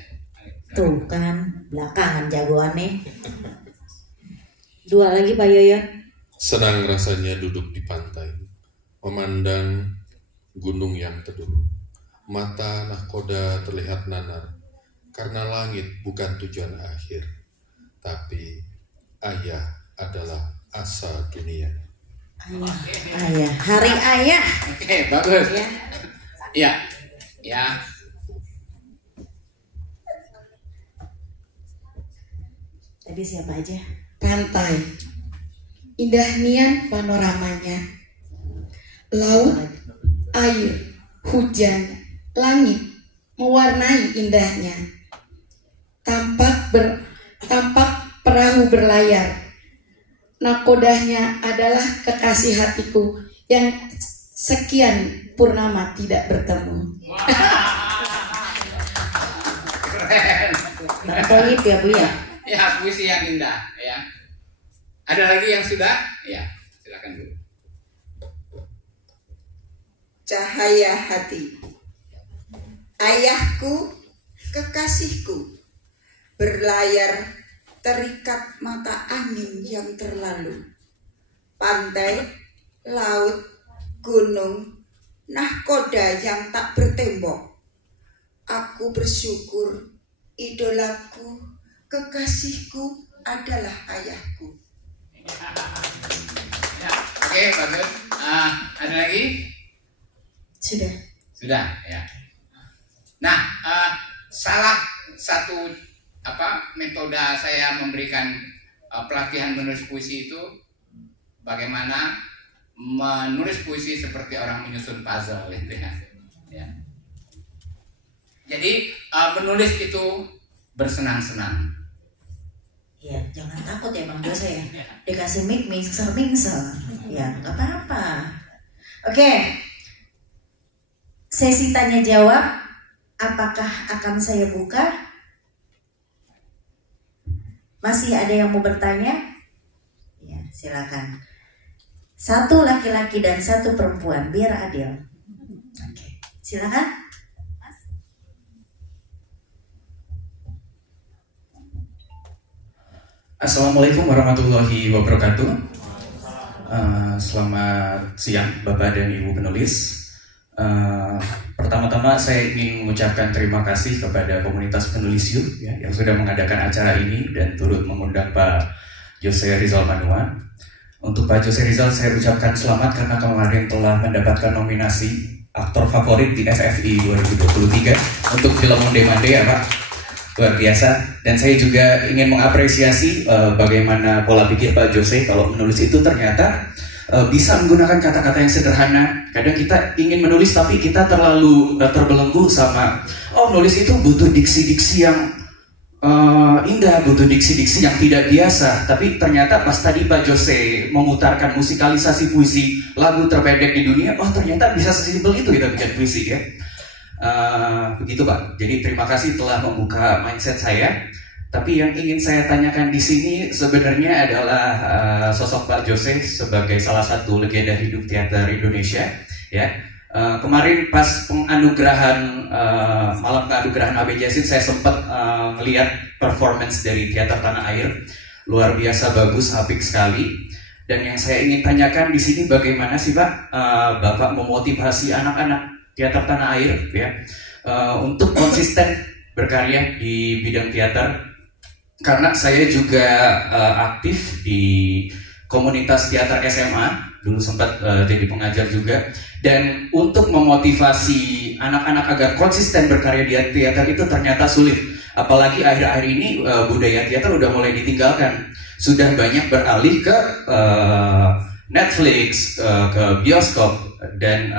Tuh kan, belakangan jagoan nih. 2 lagi Pak Yoyon. Senang rasanya duduk di pantai, memandang gunung yang teduh. Mata nahkoda terlihat nanar, karena langit bukan tujuan akhir, tapi ayah adalah asa dunia. Ayah, hari ayah. Oke, bagus. Ya. Tadi siapa aja? Pantai, indah nian panoramanya, laut, air, hujan, langit mewarnai indahnya. Tampak perahu berlayar. Nakodanya adalah kekasih hatiku yang sekian purnama tidak bertemu. Keren. Bang Toyib ya Bu ya? Ya, puisi yang indah ya. Ada lagi yang sudah? Ya, silakan dulu. Cahaya hati. Ayahku, kekasihku, berlayar terikat mata angin yang terlalu. Pantai, laut, gunung, nahkoda yang tak bertembok. Aku bersyukur idolaku, kekasihku adalah ayahku. Ya, oke, bagus. Ada lagi? Sudah ya. Nah, salah satu metode saya memberikan pelatihan menulis puisi itu bagaimana menulis puisi seperti orang menyusun puzzle gitu ya. Jadi menulis itu bersenang-senang. Ya, jangan takut ya Bang Jose ya. Dikasih mixer. Ya, nggak apa-apa. Oke. Sesi tanya jawab. Apakah akan saya buka? Masih ada yang mau bertanya? Ya, silakan. 1 laki-laki dan 1 perempuan, biar adil. Oke, silakan. Assalamualaikum warahmatullahi wabarakatuh. Selamat siang Bapak dan Ibu penulis. Pertama-tama saya ingin mengucapkan terima kasih kepada komunitas penulis Youth ya, yang sudah mengadakan acara ini dan turut mengundang Pak Jose Rizal Manua. Untuk Pak Jose Rizal saya ucapkan selamat karena kemarin telah mendapatkan nominasi aktor favorit di FFI 2023 untuk film Onde Mande ya Pak. Luar biasa. Dan saya juga ingin mengapresiasi bagaimana pola pikir Pak Jose kalau menulis itu ternyata bisa menggunakan kata-kata yang sederhana. Kadang kita ingin menulis tapi kita terlalu terbelenggu sama, nulis itu butuh diksi-diksi yang indah, butuh diksi-diksi yang tidak biasa. Tapi ternyata pas tadi Pak Jose memutarkan musikalisasi puisi lagu terpendek di dunia, ternyata bisa sesimpel itu kita bikin puisi ya. Begitu Pak. Jadi terima kasih telah membuka mindset saya. Tapi yang ingin saya tanyakan di sini sebenarnya adalah sosok Pak Jose sebagai salah satu legenda hidup teater Indonesia. Ya, kemarin pas penganugerahan malam penganugerahan AB Jasin, saya sempat melihat performance dari teater Tanah Air, luar biasa bagus, apik sekali. Dan yang saya ingin tanyakan di sini bagaimana sih Pak, Bapak memotivasi anak-anak teater Tanah Air ya untuk konsisten berkarya di bidang teater. Karena saya juga aktif di komunitas teater SMA, dulu sempat jadi pengajar juga. Dan untuk memotivasi anak-anak agar konsisten berkarya di teater itu ternyata sulit. Apalagi akhir-akhir ini budaya teater udah mulai ditinggalkan. Sudah banyak beralih ke Netflix, ke bioskop, dan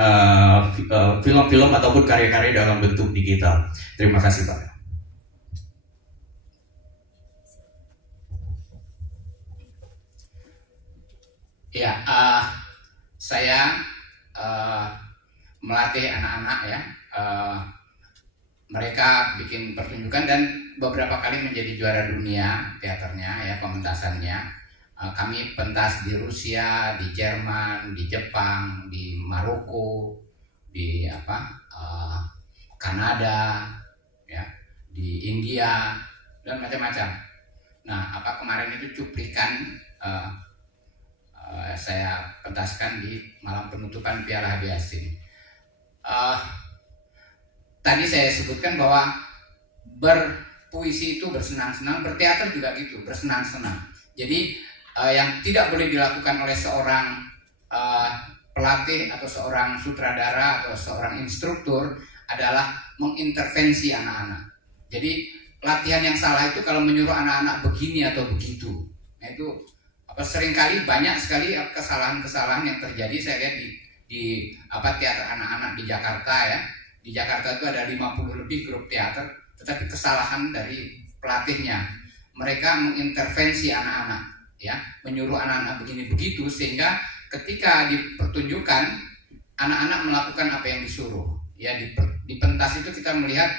film-film ataupun karya-karya dalam bentuk digital. Terima kasih Pak. Ya, saya melatih anak-anak ya. Mereka bikin pertunjukan dan beberapa kali menjadi juara dunia teaternya ya, pementasannya. Kami pentas di Rusia, di Jerman, di Jepang, di Maroko, di Kanada, ya, di India dan macam-macam. Nah, kemarin itu cuplikan saya pentaskan di malam penutupan Piala AB Jasin. Tadi saya sebutkan bahwa berpuisi itu bersenang-senang, berteater juga gitu, bersenang-senang. Jadi yang tidak boleh dilakukan oleh seorang pelatih atau seorang sutradara atau seorang instruktur adalah mengintervensi anak-anak. Jadi latihan yang salah itu kalau menyuruh anak-anak begini atau begitu. Nah itu seringkali banyak sekali kesalahan-kesalahan yang terjadi. Saya lihat di teater anak-anak di Jakarta ya. Di Jakarta itu ada 50 lebih grup teater, tetapi kesalahan dari pelatihnya. Mereka mengintervensi anak-anak ya, menyuruh anak-anak begini begitu, sehingga ketika dipertunjukkan anak-anak melakukan apa yang disuruh. Ya, di pentas itu kita melihat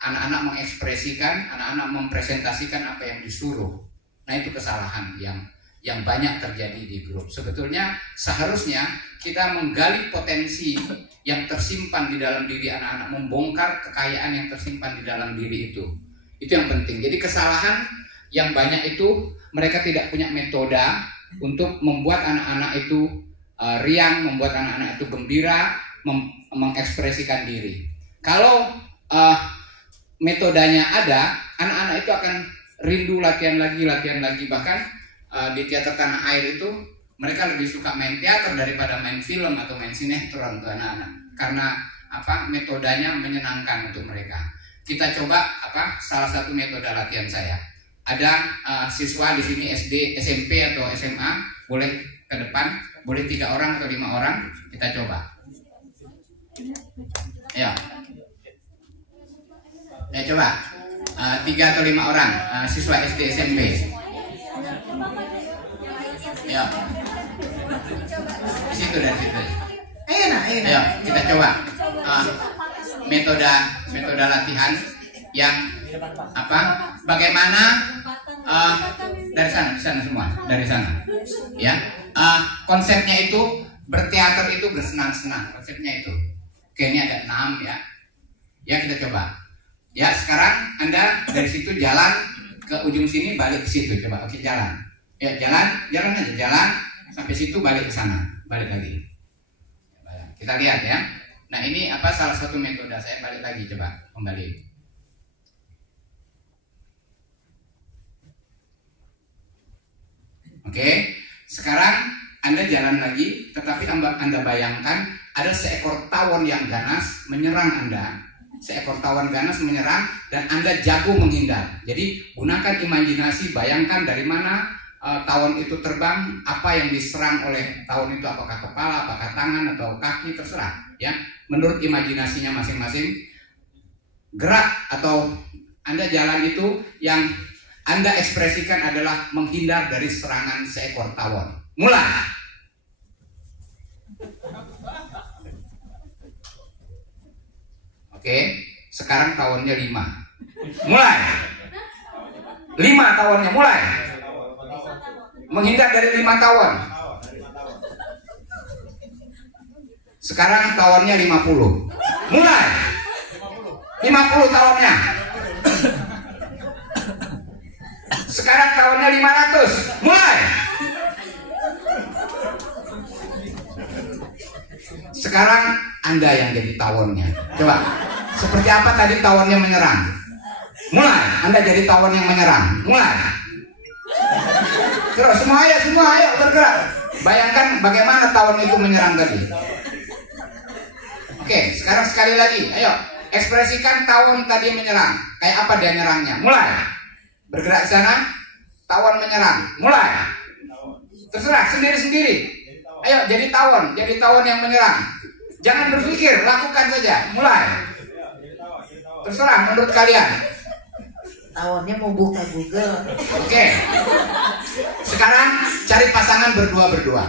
anak-anak mengekspresikan, anak-anak mempresentasikan apa yang disuruh. Nah, itu kesalahan yang banyak terjadi di grup. Sebetulnya seharusnya kita menggali potensi yang tersimpan di dalam diri anak-anak, membongkar kekayaan yang tersimpan di dalam diri itu. Itu yang penting. Jadi kesalahan yang banyak itu mereka tidak punya metode untuk membuat anak-anak itu riang, membuat anak-anak itu gembira, mengekspresikan diri. Kalau metodenya ada, anak-anak itu akan rindu latihan lagi. Bahkan di teater Tanah Air itu mereka lebih suka main teater daripada main film atau main sinetron untuk anak-anak, karena metodenya menyenangkan untuk mereka. Kita coba salah satu metode latihan saya. Ada siswa di sini SD, SMP atau SMA, boleh ke depan, boleh 3 orang atau 5 orang, kita coba. Ya coba 3 atau 5 orang siswa SD, SMP. Ya, di situ dari situ. Ayo kita coba metode latihan yang bagaimana dari sana semua, dari sana. Ya, konsepnya itu berteater itu bersenang-senang, konsepnya itu. Oke, ini ada 6 ya. Ya, kita coba. Ya, sekarang Anda dari situ jalan ke ujung sini, balik ke situ, coba. Oke, jalan. Ya, jalan aja, jalan sampai situ, balik ke sana, balik lagi. Kita lihat ya. Nah, ini salah satu metode saya, balik lagi, coba kembali. Oke, sekarang Anda jalan lagi, tetapi Anda bayangkan ada seekor tawon yang ganas menyerang Anda. Seekor tawon ganas menyerang dan Anda jago menghindar. Jadi gunakan imajinasi, bayangkan dari mana tawon itu terbang, apa yang diserang oleh tawon itu, apakah kepala, apakah tangan atau kaki, terserah ya, menurut imajinasinya masing-masing. Gerak atau Anda jalan itu yang Anda ekspresikan adalah menghindar dari serangan seekor tawon. Mulai. Oke, sekarang tawonnya 5. Mulai. 5 tawonnya, mulai. Menghindar dari 5 tawon. Sekarang tawonnya 50. Mulai. 50 tawonnya. Sekarang tawonnya 500. Mulai. Sekarang Anda yang jadi tawonnya. Coba. Seperti apa tadi tawonnya menyerang? Mulai. Anda jadi tawon yang menyerang. Mulai. Terus semua ayo bergerak. Bayangkan bagaimana tawon itu menyerang tadi. Oke, sekarang sekali lagi. Ayo, ekspresikan tawon tadi menyerang. Kayak apa dia nyerangnya? Mulai. Bergerak ke sana. Tawon menyerang. Mulai. Terserah sendiri-sendiri. Ayo jadi tawon yang menyerang. Jangan berpikir, lakukan saja. Mulai. Terserah menurut kalian. Tawonnya mau buka Google. Oke. Sekarang cari pasangan berdua-berdua.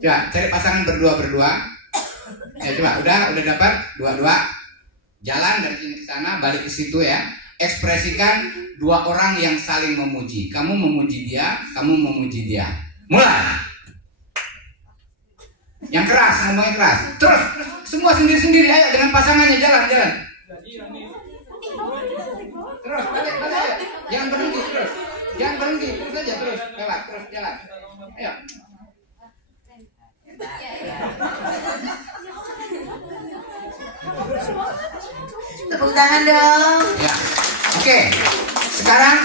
Ya, cari pasangan berdua-berdua. Ya, coba udah dapat dua-dua. Jalan dari sini ke sana, balik ke situ ya. Ekspresikan 2 orang yang saling memuji. Kamu memuji dia, kamu memuji dia. Mulai. Yang keras, ngomongnya keras. Terus semua sendiri-sendiri, ayo dengan pasangannya jalan. Terus balik. Jangan berhenti terus. Terus aja terus. Lewat, terus jalan. Ayo. Tepuk tangan dong. Ya. Oke. Sekarang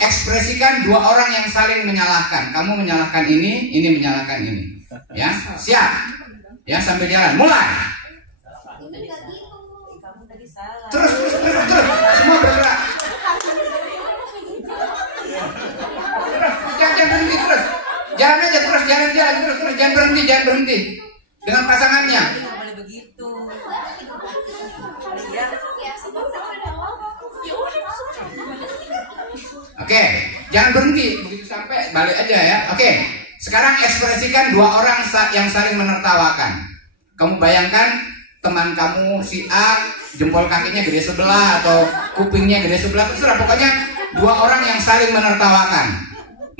ekspresikan 2 orang yang saling menyalahkan. Kamu menyalahkan ini menyalahkan ini. Ya, siap. Ya, sambil jalan. Mulai. Terus. Semua bergerak. Jangan berhenti terus. Jalan aja terus, jalan terus. Jangan berhenti. Dengan pasangannya. Oke, jangan berhenti. Begitu sampai balik aja ya. Oke. Sekarang ekspresikan 2 orang yang saling menertawakan. Kamu bayangkan teman kamu si A, jempol kakinya gede sebelah atau kupingnya gede sebelah, terserah. Pokoknya 2 orang yang saling menertawakan.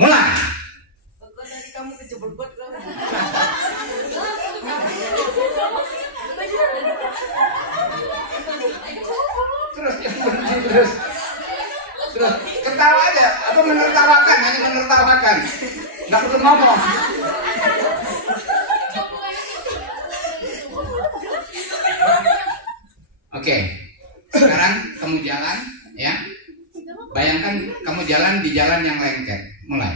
Mulai. Terus jangan berhenti terus. Ketawa aja, apa menertawakan, hanya menertawakan. Nggak perlu ngomong. Oke, sekarang kamu jalan, ya. Bayangkan kamu jalan di jalan yang lengket. Mulai.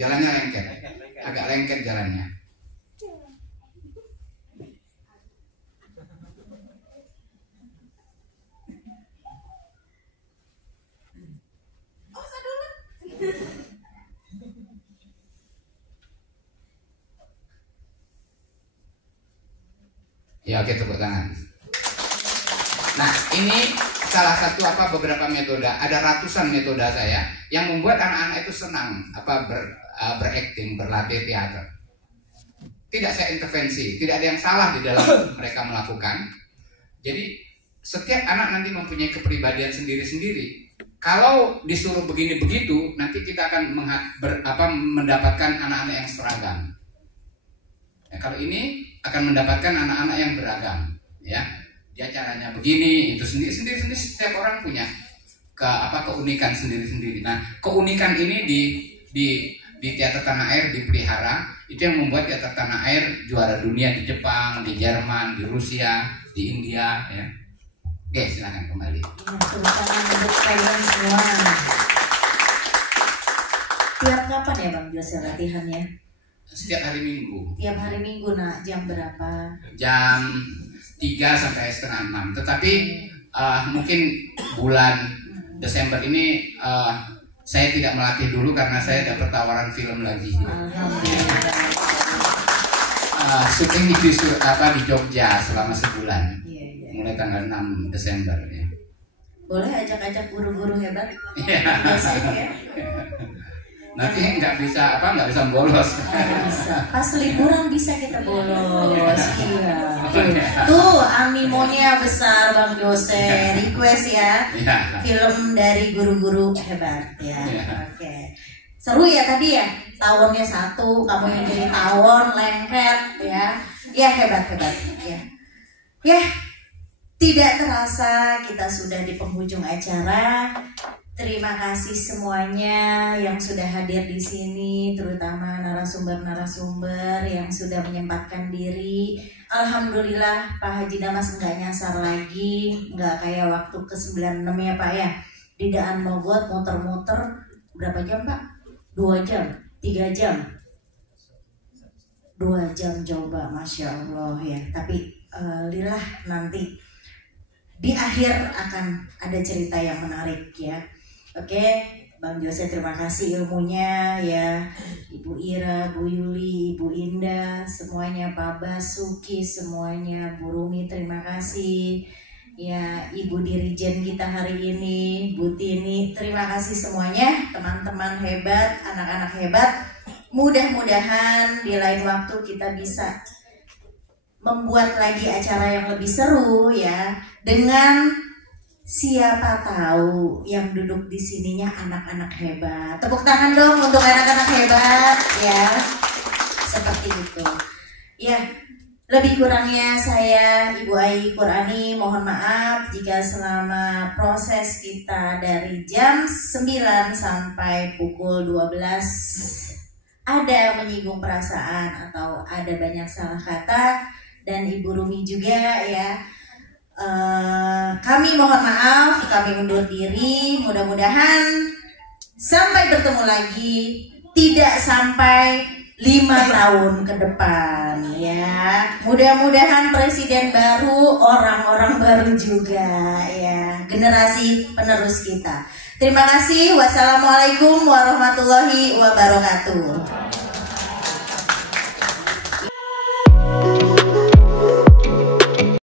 Jalannya lengket, agak lengket jalannya. Ya, oke, tepuk tangan. Nah, ini salah satu beberapa metode. Ada ratusan metode saya yang membuat anak-anak itu senang berakting, berlatih teater. Tidak saya intervensi, tidak ada yang salah di dalam mereka melakukan. Jadi setiap anak nanti mempunyai kepribadian sendiri-sendiri. Kalau disuruh begini begitu, nanti kita akan mendapatkan anak-anak yang seragam. Ya, kalau ini akan mendapatkan anak-anak yang beragam, ya. Dia caranya begini, itu sendiri-sendiri setiap orang punya keunikan sendiri-sendiri. Nah, keunikan ini di teater tanah air dipelihara. Itu yang membuat teater tanah air juara dunia di Jepang, di Jerman, di Rusia, di India, ya. Oke, silakan kembali. Untuk kalian semua. Tiap kapan ya Bang Jose latihannya? Setiap hari Minggu. Tiap hari Minggu, nak jam berapa? Jam 3 sampai setengah 6. Tetapi mungkin bulan Desember ini saya tidak melatih dulu karena saya dapat tawaran film lagi. Syuting di Jogja selama sebulan, mulai tanggal 6 Desember ya. Boleh ajak-ajak guru-guru hebat. Biasanya ya. Nanti nggak bisa bolos. Pas liburan bisa kita bolos. Iya. Tuh animonya besar Bang Jose, request ya. Film dari guru-guru hebat ya. Oke. Seru ya tadi ya. Tawonnya satu, kamu yang jadi tawon, lengket ya. Ya hebat ya. Ya. Tidak terasa kita sudah di penghujung acara. Terima kasih semuanya yang sudah hadir di sini, terutama narasumber-narasumber yang sudah menyempatkan diri. Alhamdulillah Pak Haji Damas nggak nyasar lagi, nggak kayak waktu ke-96 ya Pak ya. Di Daan Mogot muter-muter berapa jam Pak? 2 jam, 3 jam. 2 jam coba, Masya Allah ya. Tapi lillah nanti di akhir akan ada cerita yang menarik ya. Oke, Bang Jose terima kasih ilmunya ya, Ibu Ira, Bu Yuli, Ibu Indah, semuanya, Pak Basuki, semuanya, Bu Rumi terima kasih ya, Ibu Dirijen kita hari ini, Bu Tini, terima kasih semuanya, teman-teman hebat, anak-anak hebat. Mudah-mudahan di lain waktu kita bisa membuat lagi acara yang lebih seru ya, dengan siapa tahu yang duduk di sininya anak-anak hebat. Tepuk tangan dong untuk anak-anak hebat ya. Seperti itu. Ya, lebih kurangnya saya Ibu Ai Qurani mohon maaf jika selama proses kita dari jam 9 sampai pukul 12 ada menyinggung perasaan atau ada banyak salah kata, dan Ibu Rumi juga ya. Kami mohon maaf, kami undur diri. Mudah-mudahan sampai bertemu lagi, tidak sampai 5 tahun ke depan ya. Mudah-mudahan presiden baru, orang-orang baru juga ya, generasi penerus kita. Terima kasih. Wassalamualaikum warahmatullahi wabarakatuh.